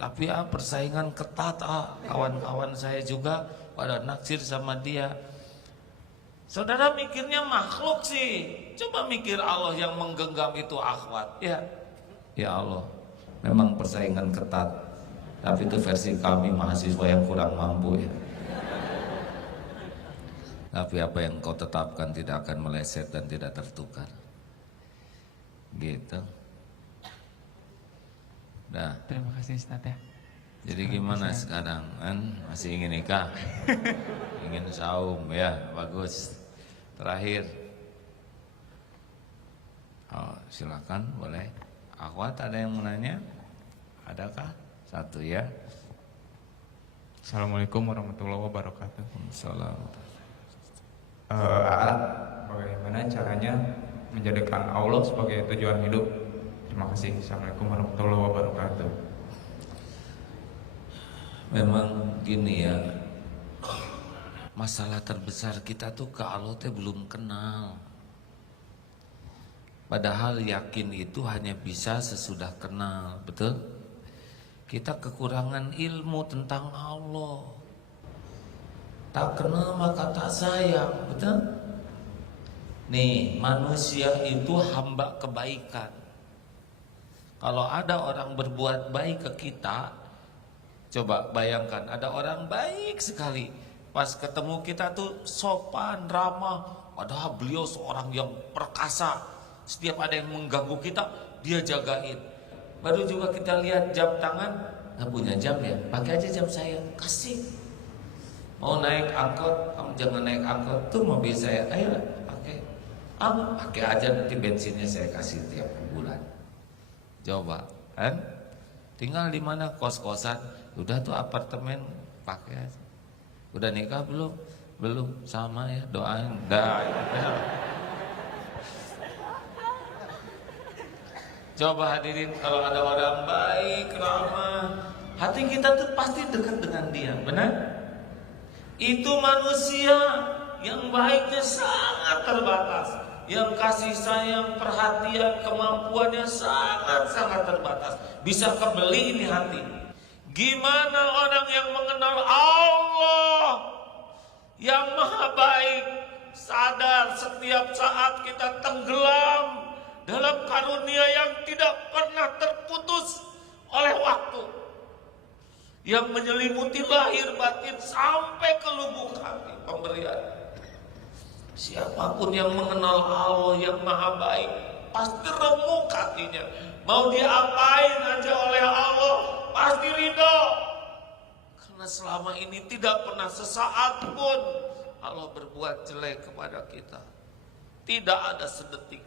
Tapi persaingan ketat, kawan-kawan saya juga pada naksir sama dia. Saudara mikirnya makhluk sih. Coba mikir Allah yang menggenggam itu akhwat. Ya Allah, memang persaingan ketat. Tapi itu versi kami mahasiswa yang kurang mampu ya. Tapi apa yang kau tetapkan tidak akan meleset dan tidak tertukar. Gitu. Dah. Terima kasih Ustaz ya. Jadi gimana sekarang? Kan masih ingin nikah? Ingin saum ya, bagus. Terakhir. Silakan boleh. Akhwat ada yang menanya? Adakah? Satu ya. Assalamualaikum warahmatullahi wabarakatuh. Assalamualaikum. Bagaimana caranya menjadikan Allah sebagai tujuan hidup? Terima kasih. Assalamualaikum warahmatullahi wabarakatuh. Memang gini ya, masalah terbesar kita tuh ke Allah teh belum kenal. Padahal yakin itu hanya bisa sesudah kenal, betul? Kita kekurangan ilmu tentang Allah. Tak kenal maka tak sayang, betul? Nih, manusia itu hamba kebaikan. Kalau ada orang berbuat baik ke kita, coba bayangkan, ada orang baik sekali, pas ketemu kita tuh sopan, ramah, padahal beliau seorang yang perkasa. Setiap ada yang mengganggu kita, dia jagain. Baru juga kita lihat jam tangan, nggak punya jam ya, pakai aja jam saya, kasih. Mau naik angkot, kamu jangan naik angkot, tuh mobil saya, ayo pakai. Pakai aja, nanti bensinnya saya kasih tiap bulan. Coba, kan? Tinggal di mana, kos-kosan, udah tuh apartemen, pakai aja. Udah nikah belum? Belum, sama ya, doain. Dah. Coba hadirin, kalau ada orang baik, ramah, hati kita tuh pasti dekat dengan dia, benar? Itu manusia yang baiknya sangat terbatas, yang kasih sayang, perhatian, kemampuannya sangat-sangat terbatas. Bisa kebeli ini hati. Gimana orang yang mengenal Allah yang maha baik, sadar setiap saat kita tenggelam dalam karunia yang tidak pernah terputus oleh waktu, yang menyelimuti lahir batin sampai ke lubuk hati pemberian. Siapapun yang mengenal Allah yang maha baik pasti remuk hatinya. Mau diapain aja oleh Allah pasti ridho. Karena selama ini tidak pernah sesaat pun Allah berbuat jelek kepada kita. Tidak ada sedetik.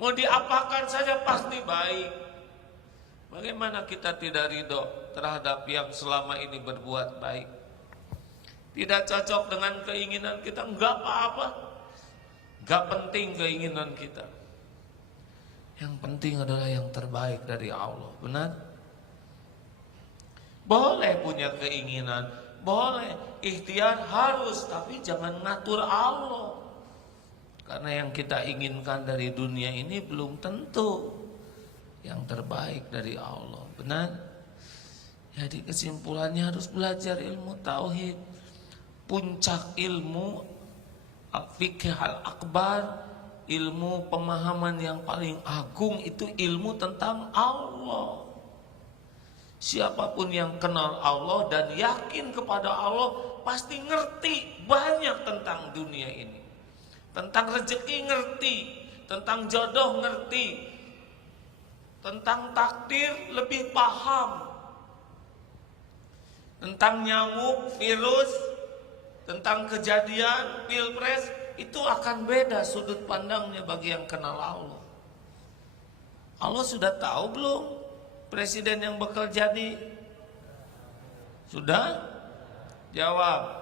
Mau diapakan saja pasti baik. Bagaimana kita tidak ridho terhadap yang selama ini berbuat baik? Tidak cocok dengan keinginan kita, enggak apa-apa. Enggak penting keinginan kita. Yang penting adalah yang terbaik dari Allah, benar? Boleh punya keinginan, boleh ikhtiar harus, tapi jangan ngatur Allah. Karena yang kita inginkan dari dunia ini belum tentu yang terbaik dari Allah, benar? Jadi kesimpulannya harus belajar ilmu tauhid. Puncak ilmu fikih al-akbar, ilmu pemahaman yang paling agung itu ilmu tentang Allah. Siapapun yang kenal Allah dan yakin kepada Allah pasti ngerti banyak tentang dunia ini. Tentang rezeki ngerti, tentang jodoh ngerti, tentang takdir lebih paham, tentang nyamuk, virus, tentang kejadian, pilpres, itu akan beda sudut pandangnya bagi yang kenal Allah. Allah sudah tahu belum presiden yang bakal jadi? Sudah? Jawab.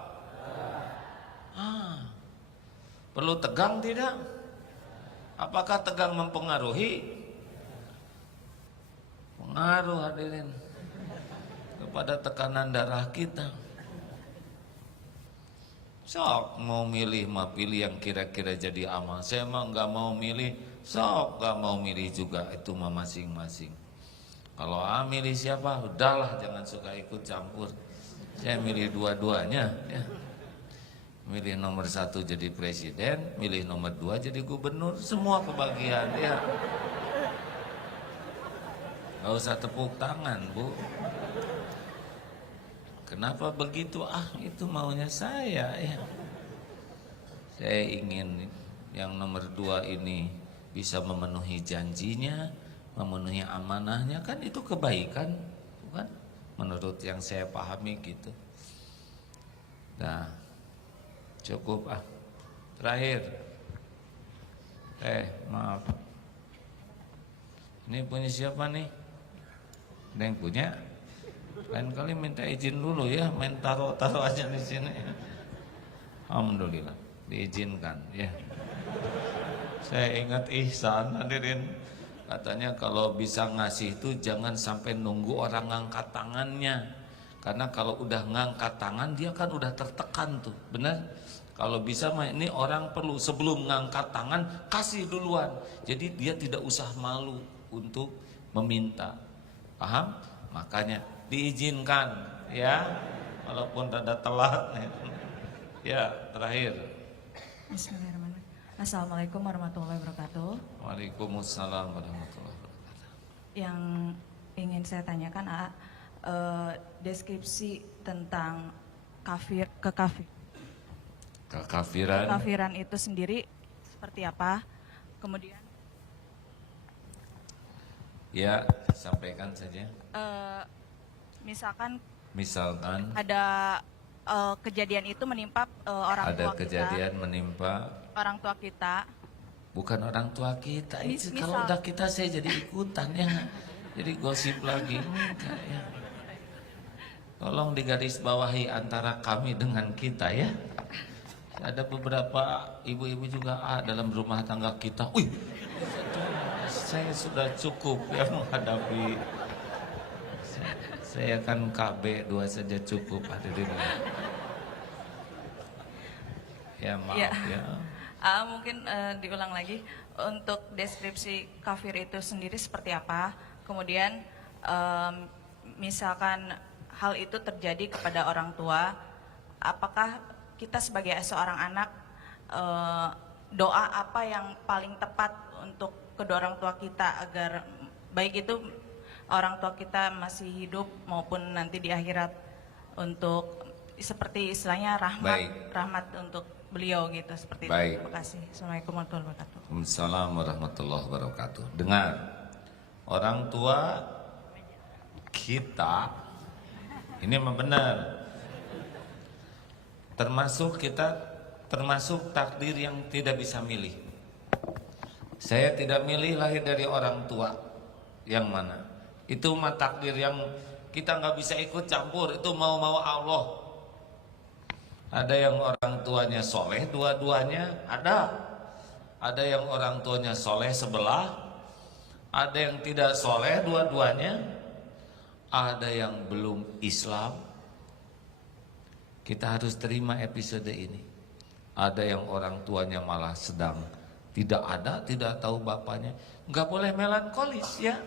Perlu tegang tidak? Apakah tegang mempengaruhi? Pengaruh hadirin kepada tekanan darah kita. Sok mau milih mah pilih yang kira-kira jadi amal. Saya mah nggak mau milih, sok nggak mau milih juga, itu mah masing-masing. Kalau milih siapa, udahlah jangan suka ikut campur. Saya milih dua-duanya ya. Milih nomor 1 jadi presiden, milih nomor 2 jadi gubernur, semua kebagian ya. Gak usah tepuk tangan, Bu. Kenapa begitu? Itu maunya saya ya. Saya ingin yang nomor 2 ini bisa memenuhi janjinya, memenuhi amanahnya, kan itu kebaikan, bukan? Menurut yang saya pahami gitu. Nah, cukup Terakhir. Maaf. Ini punya siapa nih? Ada yang punya? Lain kali minta izin dulu ya, main taruh-taruh aja di sini. Alhamdulillah, diizinkan ya. Saya ingat ihsan hadirin. Katanya kalau bisa ngasih itu jangan sampai nunggu orang ngangkat tangannya. Karena kalau udah ngangkat tangan dia kan udah tertekan tuh, benar? Kalau bisa mah ini orang perlu sebelum ngangkat tangan kasih duluan. Jadi dia tidak usah malu untuk meminta. Paham? Makanya diizinkan ya, walaupun rada telat. Ya, terakhir. Bismillahirrahmanirrahim. Assalamualaikum warahmatullahi wabarakatuh. Waalaikumsalam warahmatullahi wabarakatuh. Yang ingin saya tanyakan, deskripsi tentang kekafiran itu sendiri seperti apa? Kemudian Ya, sampaikan saja. misalkan Ada ada kejadian itu menimpa kejadian menimpa orang tua kita. bukan orang tua kita. Kalau Misal. udah kita saya jadi ikutan ya. Jadi gosip lagi. Enggak, ya. Tolong digarisbawahi antara kami dengan kita ya. Ada beberapa ibu-ibu juga dalam rumah tangga kita. Wih, saya sudah cukup ya menghadapi. Saya kan KB 2 saja cukup hadirin. Ya maaf ya. Mungkin diulang lagi untuk deskripsi kafir itu sendiri seperti apa. Kemudian misalkan hal itu terjadi kepada orang tua, apakah kita sebagai seorang anak doa apa yang paling tepat untuk kedua orang tua kita agar baik itu orang tua kita masih hidup maupun nanti di akhirat, untuk seperti istilahnya rahmat untuk beliau gitu, seperti Baik. itu. Terima kasih. Assalamualaikum warahmatullahi wabarakatuh. Waalaikumsalam warahmatullahi wabarakatuh. Dengar, orang tua kita ini memang benar. Termasuk takdir yang tidak bisa milih. Saya tidak milih lahir dari orang tua yang mana. Itu mah takdir yang kita nggak bisa ikut campur. Itu mau Allah. Ada yang orang tuanya soleh dua-duanya, ada yang orang tuanya soleh sebelah, ada yang tidak soleh dua-duanya, ada yang belum Islam. Kita harus terima episode ini. Ada yang orang tuanya malah sedang tidak tahu bapaknya. Nggak boleh melankolis ya.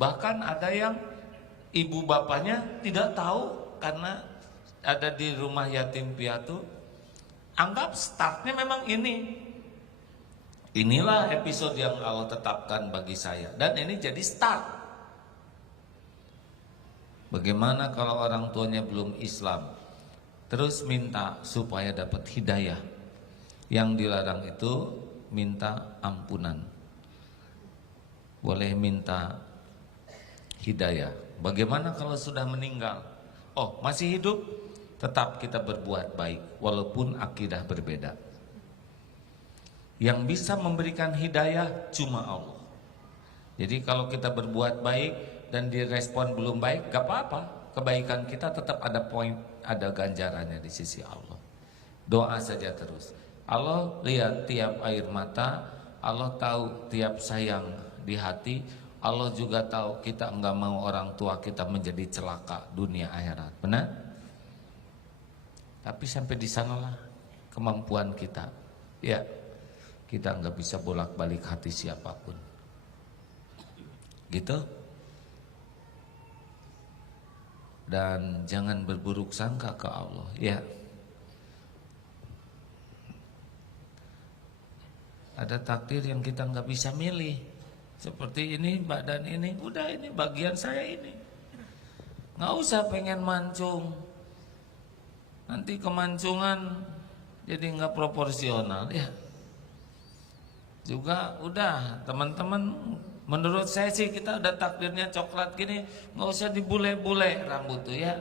Bahkan ada yang ibu bapaknya tidak tahu karena ada di rumah yatim piatu. Anggap startnya memang ini. Inilah episode yang Allah tetapkan bagi saya. Dan ini jadi start. Bagaimana kalau orang tuanya belum Islam? Terus minta supaya dapat hidayah. Yang dilarang itu minta ampunan. Boleh minta hidayah. Bagaimana kalau sudah meninggal? Oh, masih hidup? Tetap kita berbuat baik walaupun akidah berbeda. Yang bisa memberikan hidayah cuma Allah. Jadi kalau kita berbuat baik dan direspon belum baik, gak apa-apa. Kebaikan kita tetap ada poin, ada ganjarannya di sisi Allah. Doa saja terus. Allah lihat tiap air mata, Allah tahu tiap sayang di hati. Allah juga tahu kita enggak mau orang tua kita menjadi celaka dunia akhirat. Benar? Tapi sampai di sanalah kemampuan kita. Ya, kita enggak bisa bolak-balik hati siapapun. Gitu? Dan jangan berburuk sangka ke Allah. Ya. Ada takdir yang kita enggak bisa milih. Seperti ini, badan ini, udah ini bagian saya ini. Nggak usah pengen mancung. Nanti kemancungan jadi nggak proporsional ya. Juga udah teman-teman, menurut saya sih kita udah takdirnya coklat gini, nggak usah dibule-bule rambut tuh ya.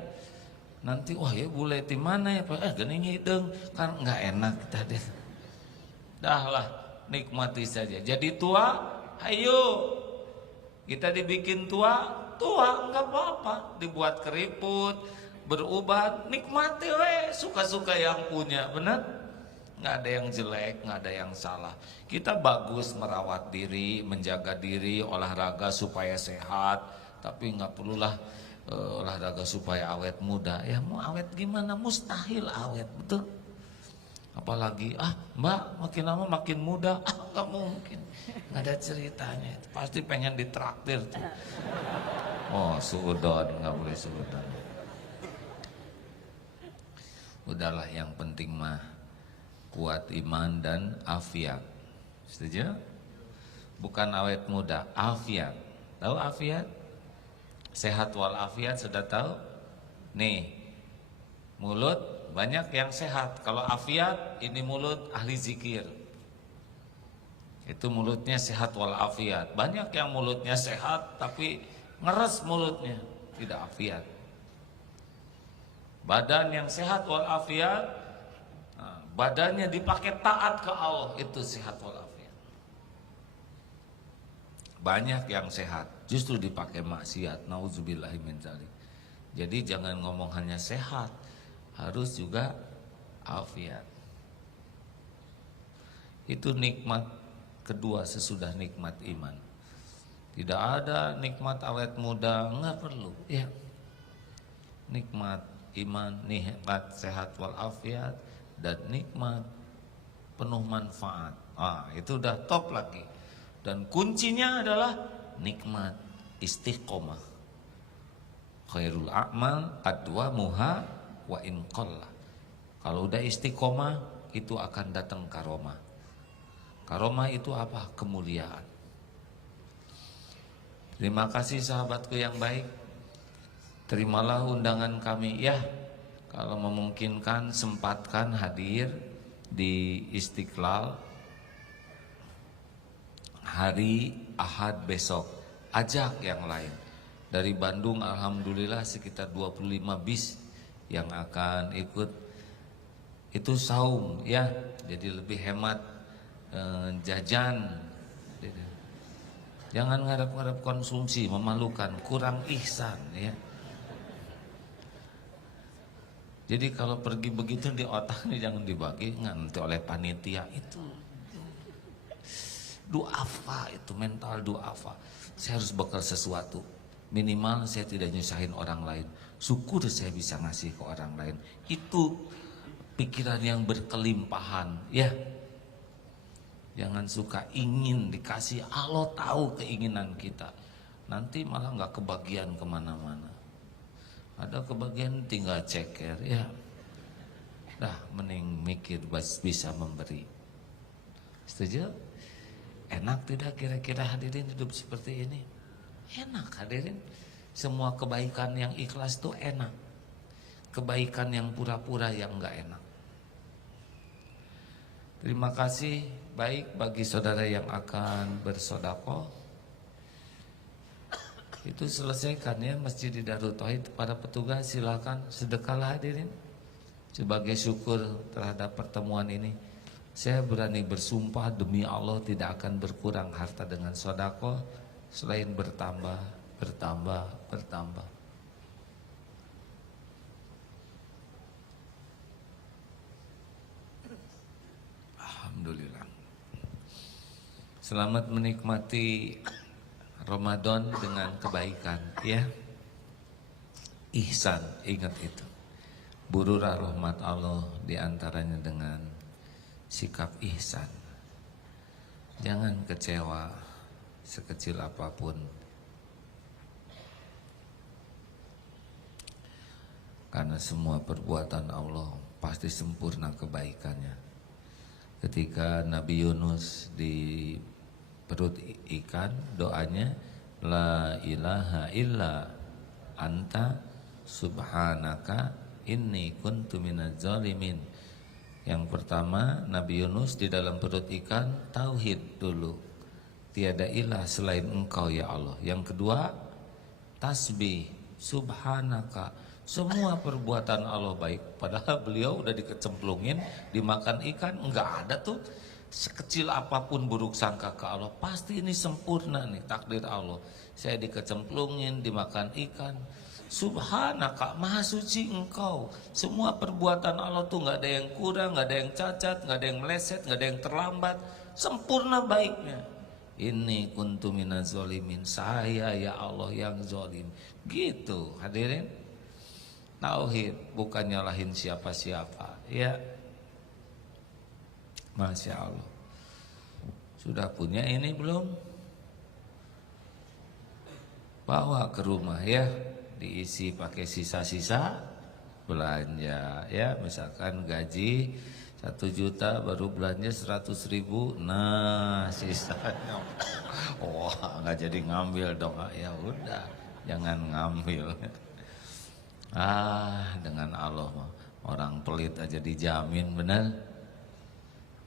Nanti wah ya bule di mana ya Pak? Gening hidung kan nggak enak kita deh. Dah lah, nikmati saja. Jadi tua. Ayo, kita dibikin tua nggak apa-apa, dibuat keriput, berubat, nikmati we, suka-suka yang punya, benar? Nggak ada yang jelek, nggak ada yang salah. Kita bagus merawat diri, menjaga diri, olahraga supaya sehat, tapi nggak perlulah olahraga supaya awet muda. Ya mau awet gimana? Mustahil awet, betul? Apalagi mbak makin lama makin muda, nggak mungkin, nggak ada ceritanya itu. Pasti pengen ditraktir tuh. Oh suudon, nggak boleh suudon. Udahlah, yang penting mah kuat iman dan afiat. Setuju? Bukan awet muda, afiat. Tahu afiat? Sehat wal afiat, sudah tahu? Nih, mulut banyak yang sehat. Kalau afiat, ini mulut ahli zikir. Itu mulutnya sehat wal afiat. Banyak yang mulutnya sehat tapi ngeres mulutnya, tidak afiat. Badan yang sehat wal afiat, badannya dipakai taat ke Allah, itu sehat wal afiat. Banyak yang sehat justru dipakai maksiat, nauzubillahi min dzalik. Jadi jangan ngomong hanya sehat, harus juga afiat. Itu nikmat kedua sesudah nikmat iman. Tidak ada nikmat awet muda, enggak perlu ya. Nikmat iman, nikmat sehat wal afiat, dan nikmat penuh manfaat. Itu udah top lagi. Dan kuncinya adalah nikmat istiqomah. Khairul a'mal adwamuha wa in qalla. Kalau udah istiqomah, itu akan datang karomah. Karomah itu apa? Kemuliaan. Terima kasih sahabatku yang baik. Terimalah undangan kami ya. Kalau memungkinkan, sempatkan hadir di Istiqlal hari Ahad besok. Ajak yang lain. Dari Bandung alhamdulillah sekitar 25 bis yang akan ikut. Itu saum ya, jadi lebih hemat jajan. Jangan ngarep-ngarep konsumsi, memalukan, kurang ihsan ya. Jadi kalau pergi begitu di otak ini jangan dibagi nanti oleh panitia. Itu duafa, itu mental duafa. Saya harus bekal sesuatu. Minimal saya tidak nyusahin orang lain. Syukur saya bisa ngasih ke orang lain. Itu pikiran yang berkelimpahan ya. Jangan suka ingin dikasih. Allah tahu keinginan kita. Nanti malah gak kebagian kemana-mana. Ada kebagian tinggal ceker ya. Dah mending mikir bisa memberi. Setuju? Enak tidak kira-kira hadirin hidup seperti ini? Enak hadirin. Semua kebaikan yang ikhlas itu enak. Kebaikan yang pura-pura yang enggak enak. Terima kasih baik bagi saudara yang akan bersedekah. Itu selesaikan ya masjid di Darut Tauhid. Para petugas silakan sedekahlah hadirin. Sebagai syukur terhadap pertemuan ini. Saya berani bersumpah demi Allah tidak akan berkurang harta dengan sedekah selain bertambah. Alhamdulillah. Selamat menikmati Ramadan dengan kebaikan ya. Ihsan, ingat itu. Burulah rahmat Allah diantaranya dengan sikap ihsan. Jangan kecewa sekecil apapun. Karena semua perbuatan Allah pasti sempurna kebaikannya. Ketika Nabi Yunus di perut ikan, doanya la ilaha illa anta subhanaka inni kuntu minaz zalimin. Yang pertama, Nabi Yunus di dalam perut ikan tauhid dulu. Tiada ilah selain engkau ya Allah. Yang kedua, tasbih subhanaka. Semua perbuatan Allah baik. Padahal beliau udah dikecemplungin, dimakan ikan, enggak ada tuh sekecil apapun buruk sangka ke Allah. Pasti ini sempurna nih takdir Allah. Saya dikecemplungin, dimakan ikan. Subhanaka, maha suci engkau. Semua perbuatan Allah tuh gak ada yang kurang, gak ada yang cacat, gak ada yang meleset, gak ada yang terlambat. Sempurna baiknya. Ini kuntu minaz zalimin. Saya ya Allah yang zalim. Gitu hadirin. Tauhid, bukan nyalahin siapa-siapa ya. Masya Allah. Sudah punya ini belum? Bawa ke rumah ya, diisi pakai sisa-sisa belanja ya. Misalkan gaji 1 juta baru belanja 100.000, nah sisanya wah nggak jadi ngambil dong. Ya udah, jangan ngambil. Dengan Allah orang pelit aja dijamin, bener.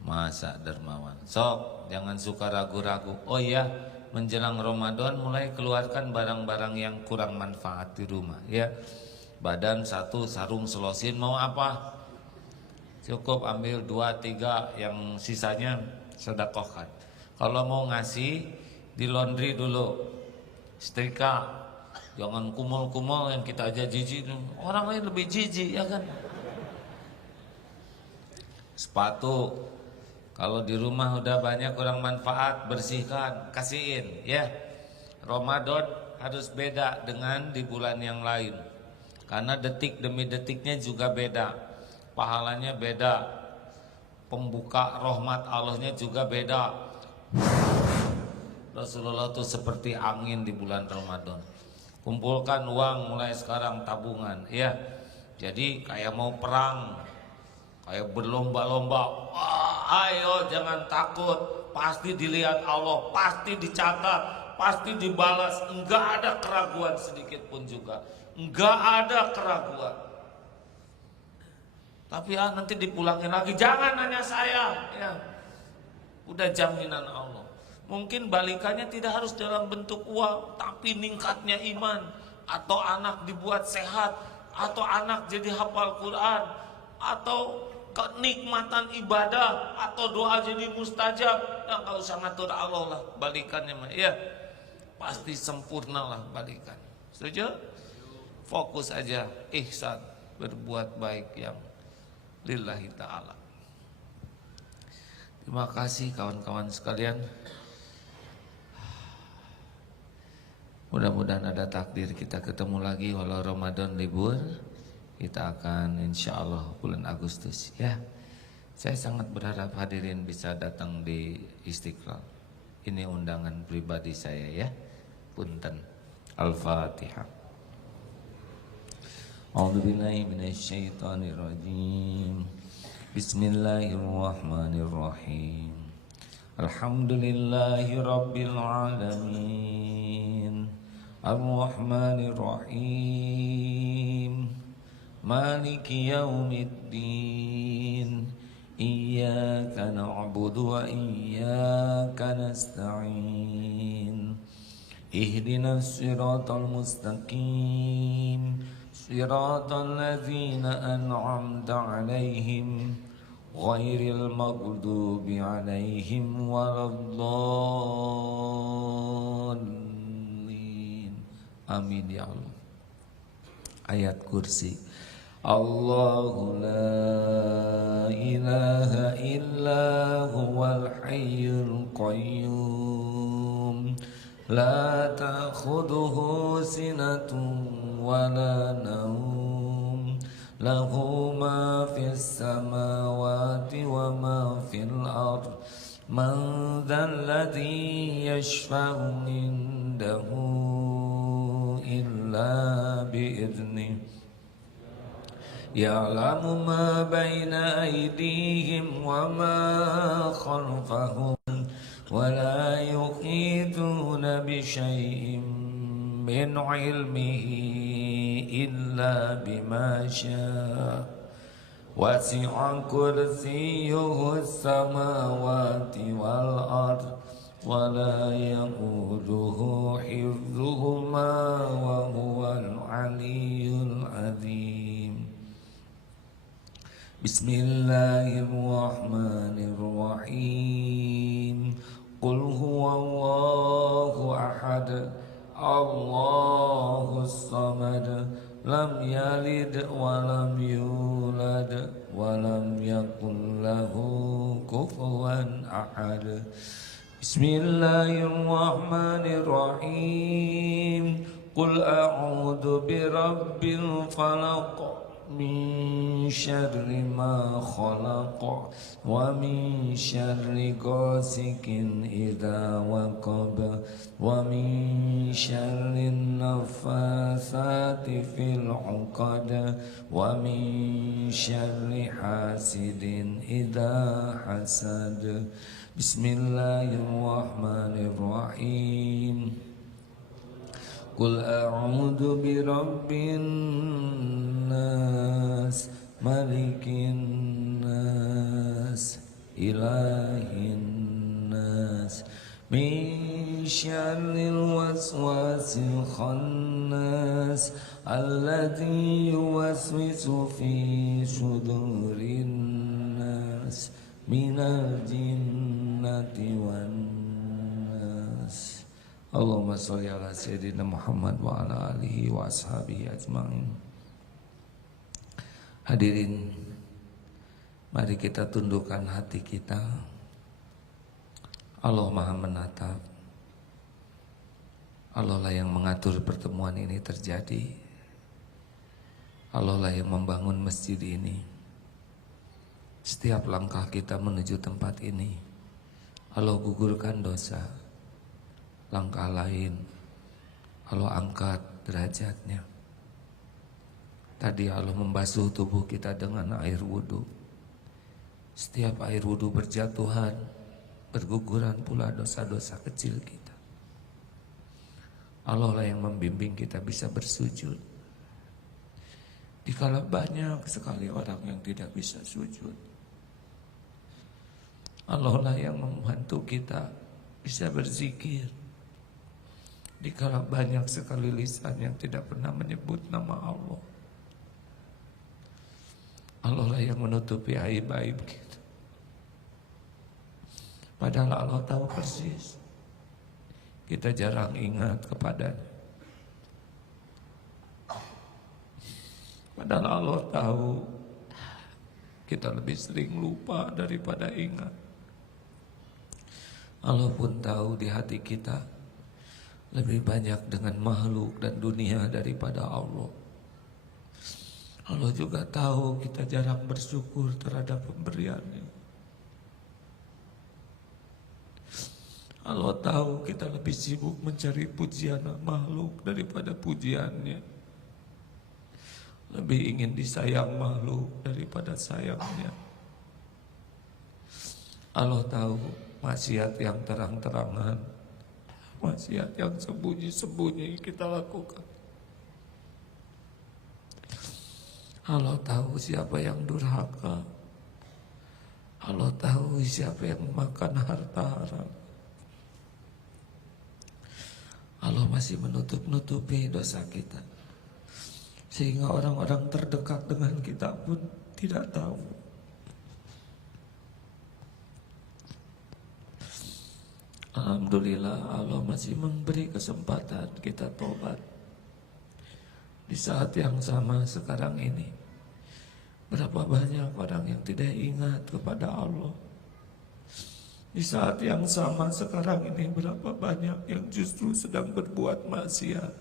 Masa dermawan. Sok, jangan suka ragu-ragu. Oh iya, menjelang Ramadan mulai keluarkan barang-barang yang kurang manfaat di rumah ya. Badan 1 sarung selosin mau apa? Cukup ambil 2-3, yang sisanya sedekahkan. Kalau mau ngasih, di laundry dulu, setrika. Jangan kumul-kumul yang kita aja jijik, orang lain lebih jijik ya kan. Sepatu, kalau di rumah udah banyak kurang manfaat, bersihkan, kasihin ya. Ramadan harus beda dengan di bulan yang lain, karena detik demi detiknya juga beda, pahalanya beda, pembuka rahmat Allahnya juga beda. Rasulullah tuh seperti angin di bulan Ramadan. Kumpulkan uang mulai sekarang, tabungan ya. Jadi kayak mau perang, kayak berlomba-lomba. Wah, ayo jangan takut, pasti dilihat Allah, pasti dicatat, pasti dibalas. Enggak ada keraguan sedikit pun juga, enggak ada keraguan. Tapi nanti dipulangin lagi, jangan nanya saya ya. Udah jaminan Allah. Mungkin balikannya tidak harus dalam bentuk uang, tapi ningkatnya iman, atau anak dibuat sehat, atau anak jadi hafal Quran, atau kenikmatan ibadah, atau doa jadi mustajab. Nah, gak usah ngatur Allah lah balikannya mah ya. Pasti sempurna lah balikan. Setuju? Fokus aja ihsan, berbuat baik yang lillahi ta'ala. Terima kasih kawan-kawan sekalian. Mudah-mudahan ada takdir kita ketemu lagi walau Ramadan libur. Kita akan insya Allah bulan Agustus ya. Saya sangat berharap hadirin bisa datang di Istiqlal. Ini undangan pribadi saya ya. Punten. Al-Fatihah. A'udzubillahi minasyaitonirrajim. Bismillahirrahmanirrahim. Alhamdulillahi rabbil alamin. Ar-Rahmanir Rahim. Maliki yaumiddin. Iyyaka na'budu wa iyyaka nasta'in. Ihdinas siratal mustaqim. Siratal ladzina an'amta 'alaihim ghairil maghdubi 'alaihim waladdallin. Amin ya Allah. Ayat kursi. Allahu la ilaha illa huwal hayyul qayyum. La ta'khudhuhu sinatun wa la nawm. Lahu ma fis samawati wa ma fil ard. Man dhal ladzi yashfa'u indahu إلا بإذنه يعلم ما بين أيديهم وما خلفهم ولا يحيطون بشيء من علمه إلا بما شاء وسع كرسيه السماوات والأرض ولا يئوده حفظهما وهو العلي العظيم. بسم الله الرحمن الرحيم. قل هو الله أحد الله الصمد لم يلد ولم يولد ولم يكن له كفوا أحد. Bismillahirrahmanirrahim. Qul a'udzu birabbil falaq min syarri ma khalaq wa min syarri ghasikin idza waqab wa min syarri naffatsati fil 'uqad wa min syarri hasidin idza hasad. Bismillahirrahmanirrahim. Qul a'udzu birabbin nas, malikin nas, ilahin nas, min syarril waswasil khannas, alladzi yuwaswisu fi sudurin nas, minal jinnati wan nas. Allahumma sholli ala sayyidina Muhammad wa ala alihi wa ashabihi ajma'in. Hadirin, mari kita tundukkan hati kita. Allah Maha menatap. Allah lah yang mengatur pertemuan ini terjadi. Allah lah yang membangun masjid ini. Setiap langkah kita menuju tempat ini, Allah gugurkan dosa. Langkah lain, Allah angkat derajatnya. Tadi Allah membasuh tubuh kita dengan air wudhu. Setiap air wudhu berjatuhan, berguguran pula dosa-dosa kecil kita. Allah lah yang membimbing kita bisa bersujud. Dikala banyak sekali orang yang tidak bisa sujud, Allah lah yang membantu kita bisa berzikir. Dikala banyak sekali lisan yang tidak pernah menyebut nama Allah, Allah lah yang menutupi aib-aib kita. Padahal Allah tahu persis kita jarang ingat kepadanya. Padahal Allah tahu kita lebih sering lupa daripada ingat. Allah pun tahu di hati kita lebih banyak dengan makhluk dan dunia daripada Allah. Allah juga tahu kita jarang bersyukur terhadap pemberiannya. Allah tahu kita lebih sibuk mencari pujian makhluk daripada pujiannya. Lebih ingin disayang makhluk daripada sayangnya. Allah tahu maksiat yang terang-terangan, maksiat yang sembunyi-sembunyi kita lakukan. Allah tahu siapa yang durhaka. Allah tahu siapa yang makan harta haram. Allah masih menutup-nutupi dosa kita, sehingga orang-orang terdekat dengan kita pun tidak tahu. Alhamdulillah, Allah masih memberi kesempatan kita tobat. Di saat yang sama sekarang ini, berapa banyak orang yang tidak ingat kepada Allah. Di saat yang sama sekarang ini, berapa banyak yang justru sedang berbuat maksiat.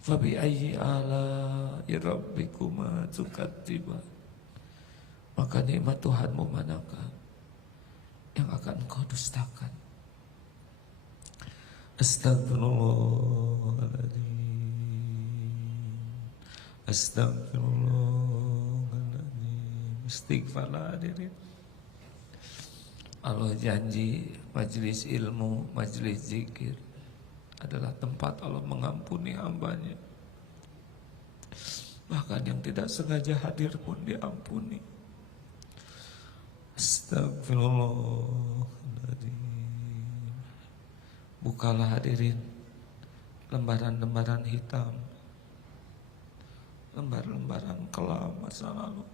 Fabi ayyi ala'i rabbikuma tukadziban. Maka nikmat Tuhanmu manakah yang akan kau dustakan? Astagfirullahaladzim, astagfirullahaladzim. Istighfarlah hadirin. Allah janji majlis ilmu, majlis zikir adalah tempat Allah mengampuni hambanya. Bahkan yang tidak sengaja hadir pun diampuni. Astagfirullahaladzim. Bukalah hadirin lembaran-lembaran hitam, lembar-lembaran kelam masa lalu.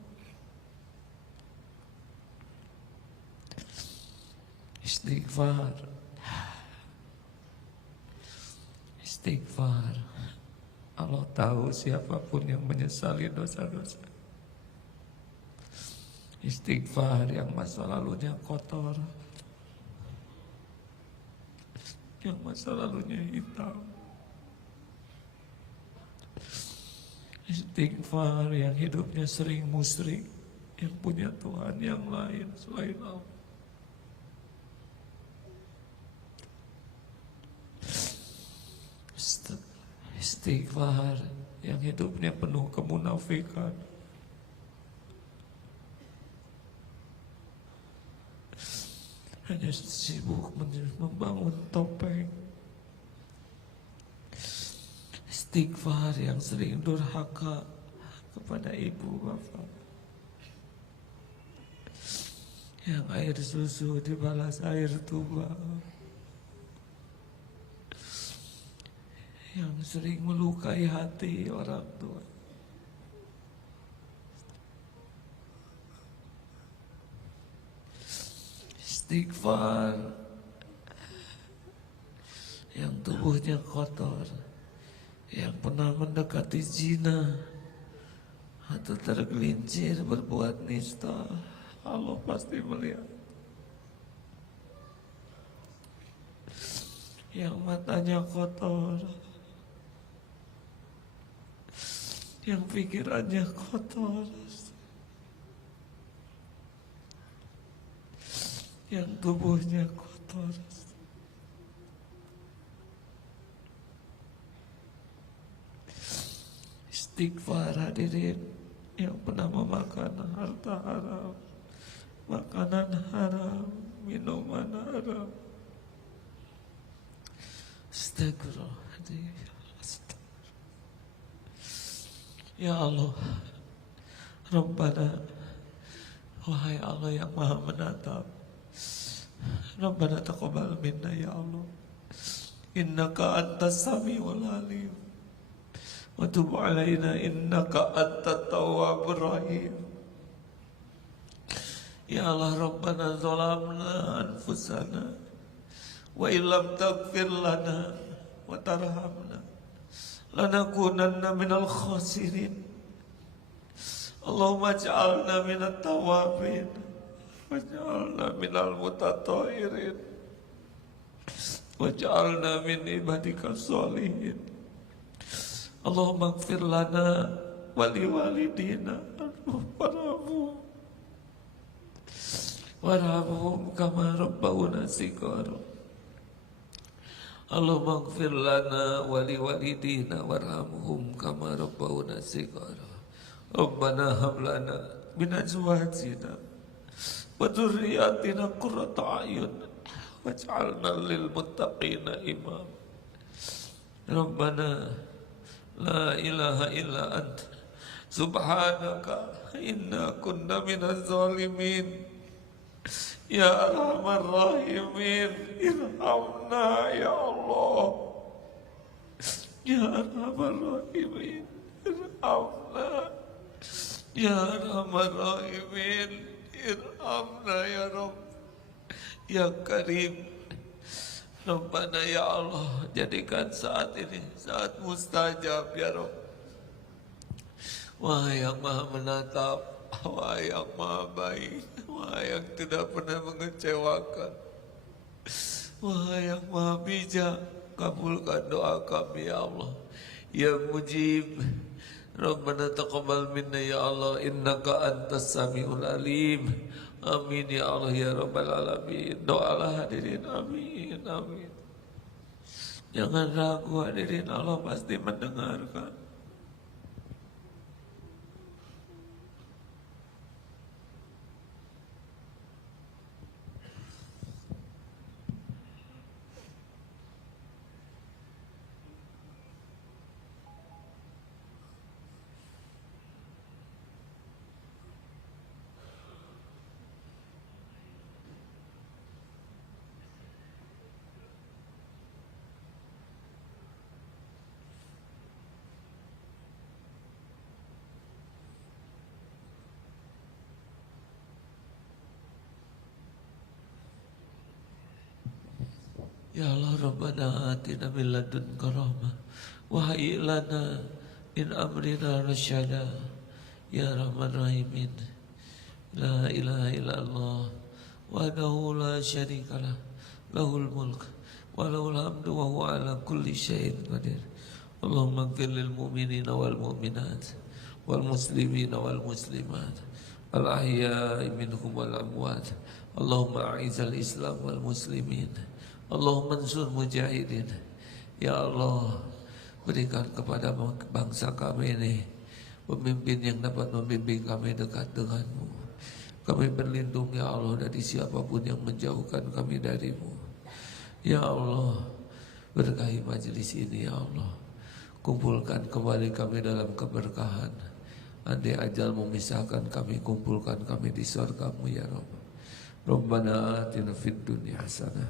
Istighfar, istighfar. Allah tahu siapapun yang menyesali dosa-dosa. Istighfar yang masa lalunya kotor, yang masa lalunya hitam. Istighfar yang hidupnya sering musyrik, yang punya Tuhan yang lain selain Allah. Istighfar yang hidupnya penuh kemunafikan. Hanya sibuk membangun topeng. Istighfar yang sering durhaka kepada ibu bapak, yang air susu dibalas air tuba, yang sering melukai hati orang tua. Istighfar yang tubuhnya kotor, yang pernah mendekati zina atau tergelincir berbuat nista, Allah pasti melihat. Yang matanya kotor, yang pikirannya kotor, yang tubuhnya kotor. Istighfar hadirin yang pernah memakan harta haram, makanan haram, minuman haram. Astagfirullahaladzim. Ya Allah, Rabbana, wahai Allah yang maha menatap, Rabbana taqabbal minna ya Allah, innaka antas samiul alim, wa tub alaina innaka antat tawwabur rahim. Ya Allah, Rabbana zalamna anfusana wa illam taghfir lana wa tarhamna lanakunanna minal khasirin. Allahumma ij'alna minat tawabin waj'alna minal mutatahhirin waj'alna min ibadika sholihin. Allahumma ighfir lana wa liwalidina warhamhum kama rabbawna shighara. Allahumma ighfir lana wa liwalidina warhamhum kama rabbawna shighara. Rabbana hab lana min azwajina wa dhurriyyatina qurrata a'yun waj'alna lil muttaqina imam. Rabbana la ilaha illa anta subhanaka inna kunna minaz zalimin. Ya Arhamar Rahimin, irhamna ya Allah. Ya Arhamar Rahimin, irhamna. Ya Arhamar Rahimin, irhamna ya Rabb. Ya Karim, Rabbana ya Allah, jadikan saat ini saat mustajab ya Rabb. Wahai yang maha menatap, wahai yang maha baik, wahai yang tidak pernah mengecewakan, wahai yang maha bijak, kabulkan doa kami ya Allah. Ya Mujib, Rabbana taqabbal minna ya Allah, innaka antas samiul alim. Amin ya Allah ya Rabbal alamin. Doalah hadirin, amin, amin. Jangan ragu hadirin, Allah pasti mendengarkan. Ya Allah, Rabbana atina min ladunka rahmah wa hayyi lana min amrina rasyada. Ya Rahman Rahimin, la ilaha illallah wahdahu la syarikalah, lahul mulk wa lahul hamdu wa huwa ala kulli syai'in qadir. Allahumma ighfir lil mu'minina wal mu'minat wal muslimin wal muslimat al ahya'i minhum wal amwat. Allahumma a'izal Islam wal muslimin, Allahumma ansur mujahidin. Ya Allah, berikan kepada bangsa kami ini pemimpin yang dapat membimbing kami dekat denganmu. Kami berlindung ya Allah dari siapapun yang menjauhkan kami darimu. Ya Allah, berkahi majelis ini ya Allah. Kumpulkan kembali kami dalam keberkahan. Andai ajal memisahkan kami, kumpulkan kami di surgamu ya Rabb. Rabbana atina fid dunya hasanah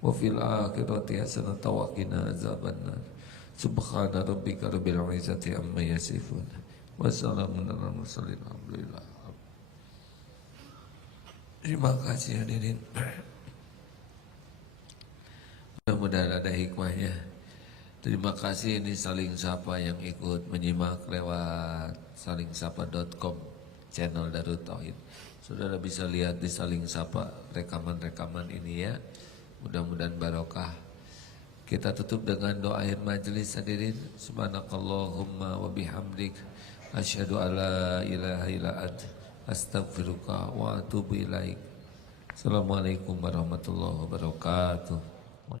wa fil akhirati hasanah wa qina azabannar. Subhana rabbika rabbil izzati amma yasifun. Wassalamun alal mursalin. Alhamdulillah. Terima kasih hadirin. Mudah-mudahan ada hikmahnya. Terima kasih, ini Saling Sapa yang ikut menyimak lewat salingsapa.com, channel Darut Tauhid. Saudara bisa lihat di Saling Sapa rekaman-rekaman ini ya. Mudah-mudahan barokah. Kita tutup dengan doa akhir majelis hadirin. Subhanakallahumma wa bihamdik asyhadu alla ilaha illa anta astaghfiruka wa atubu ilaik. Assalamualaikum warahmatullahi wabarakatuh.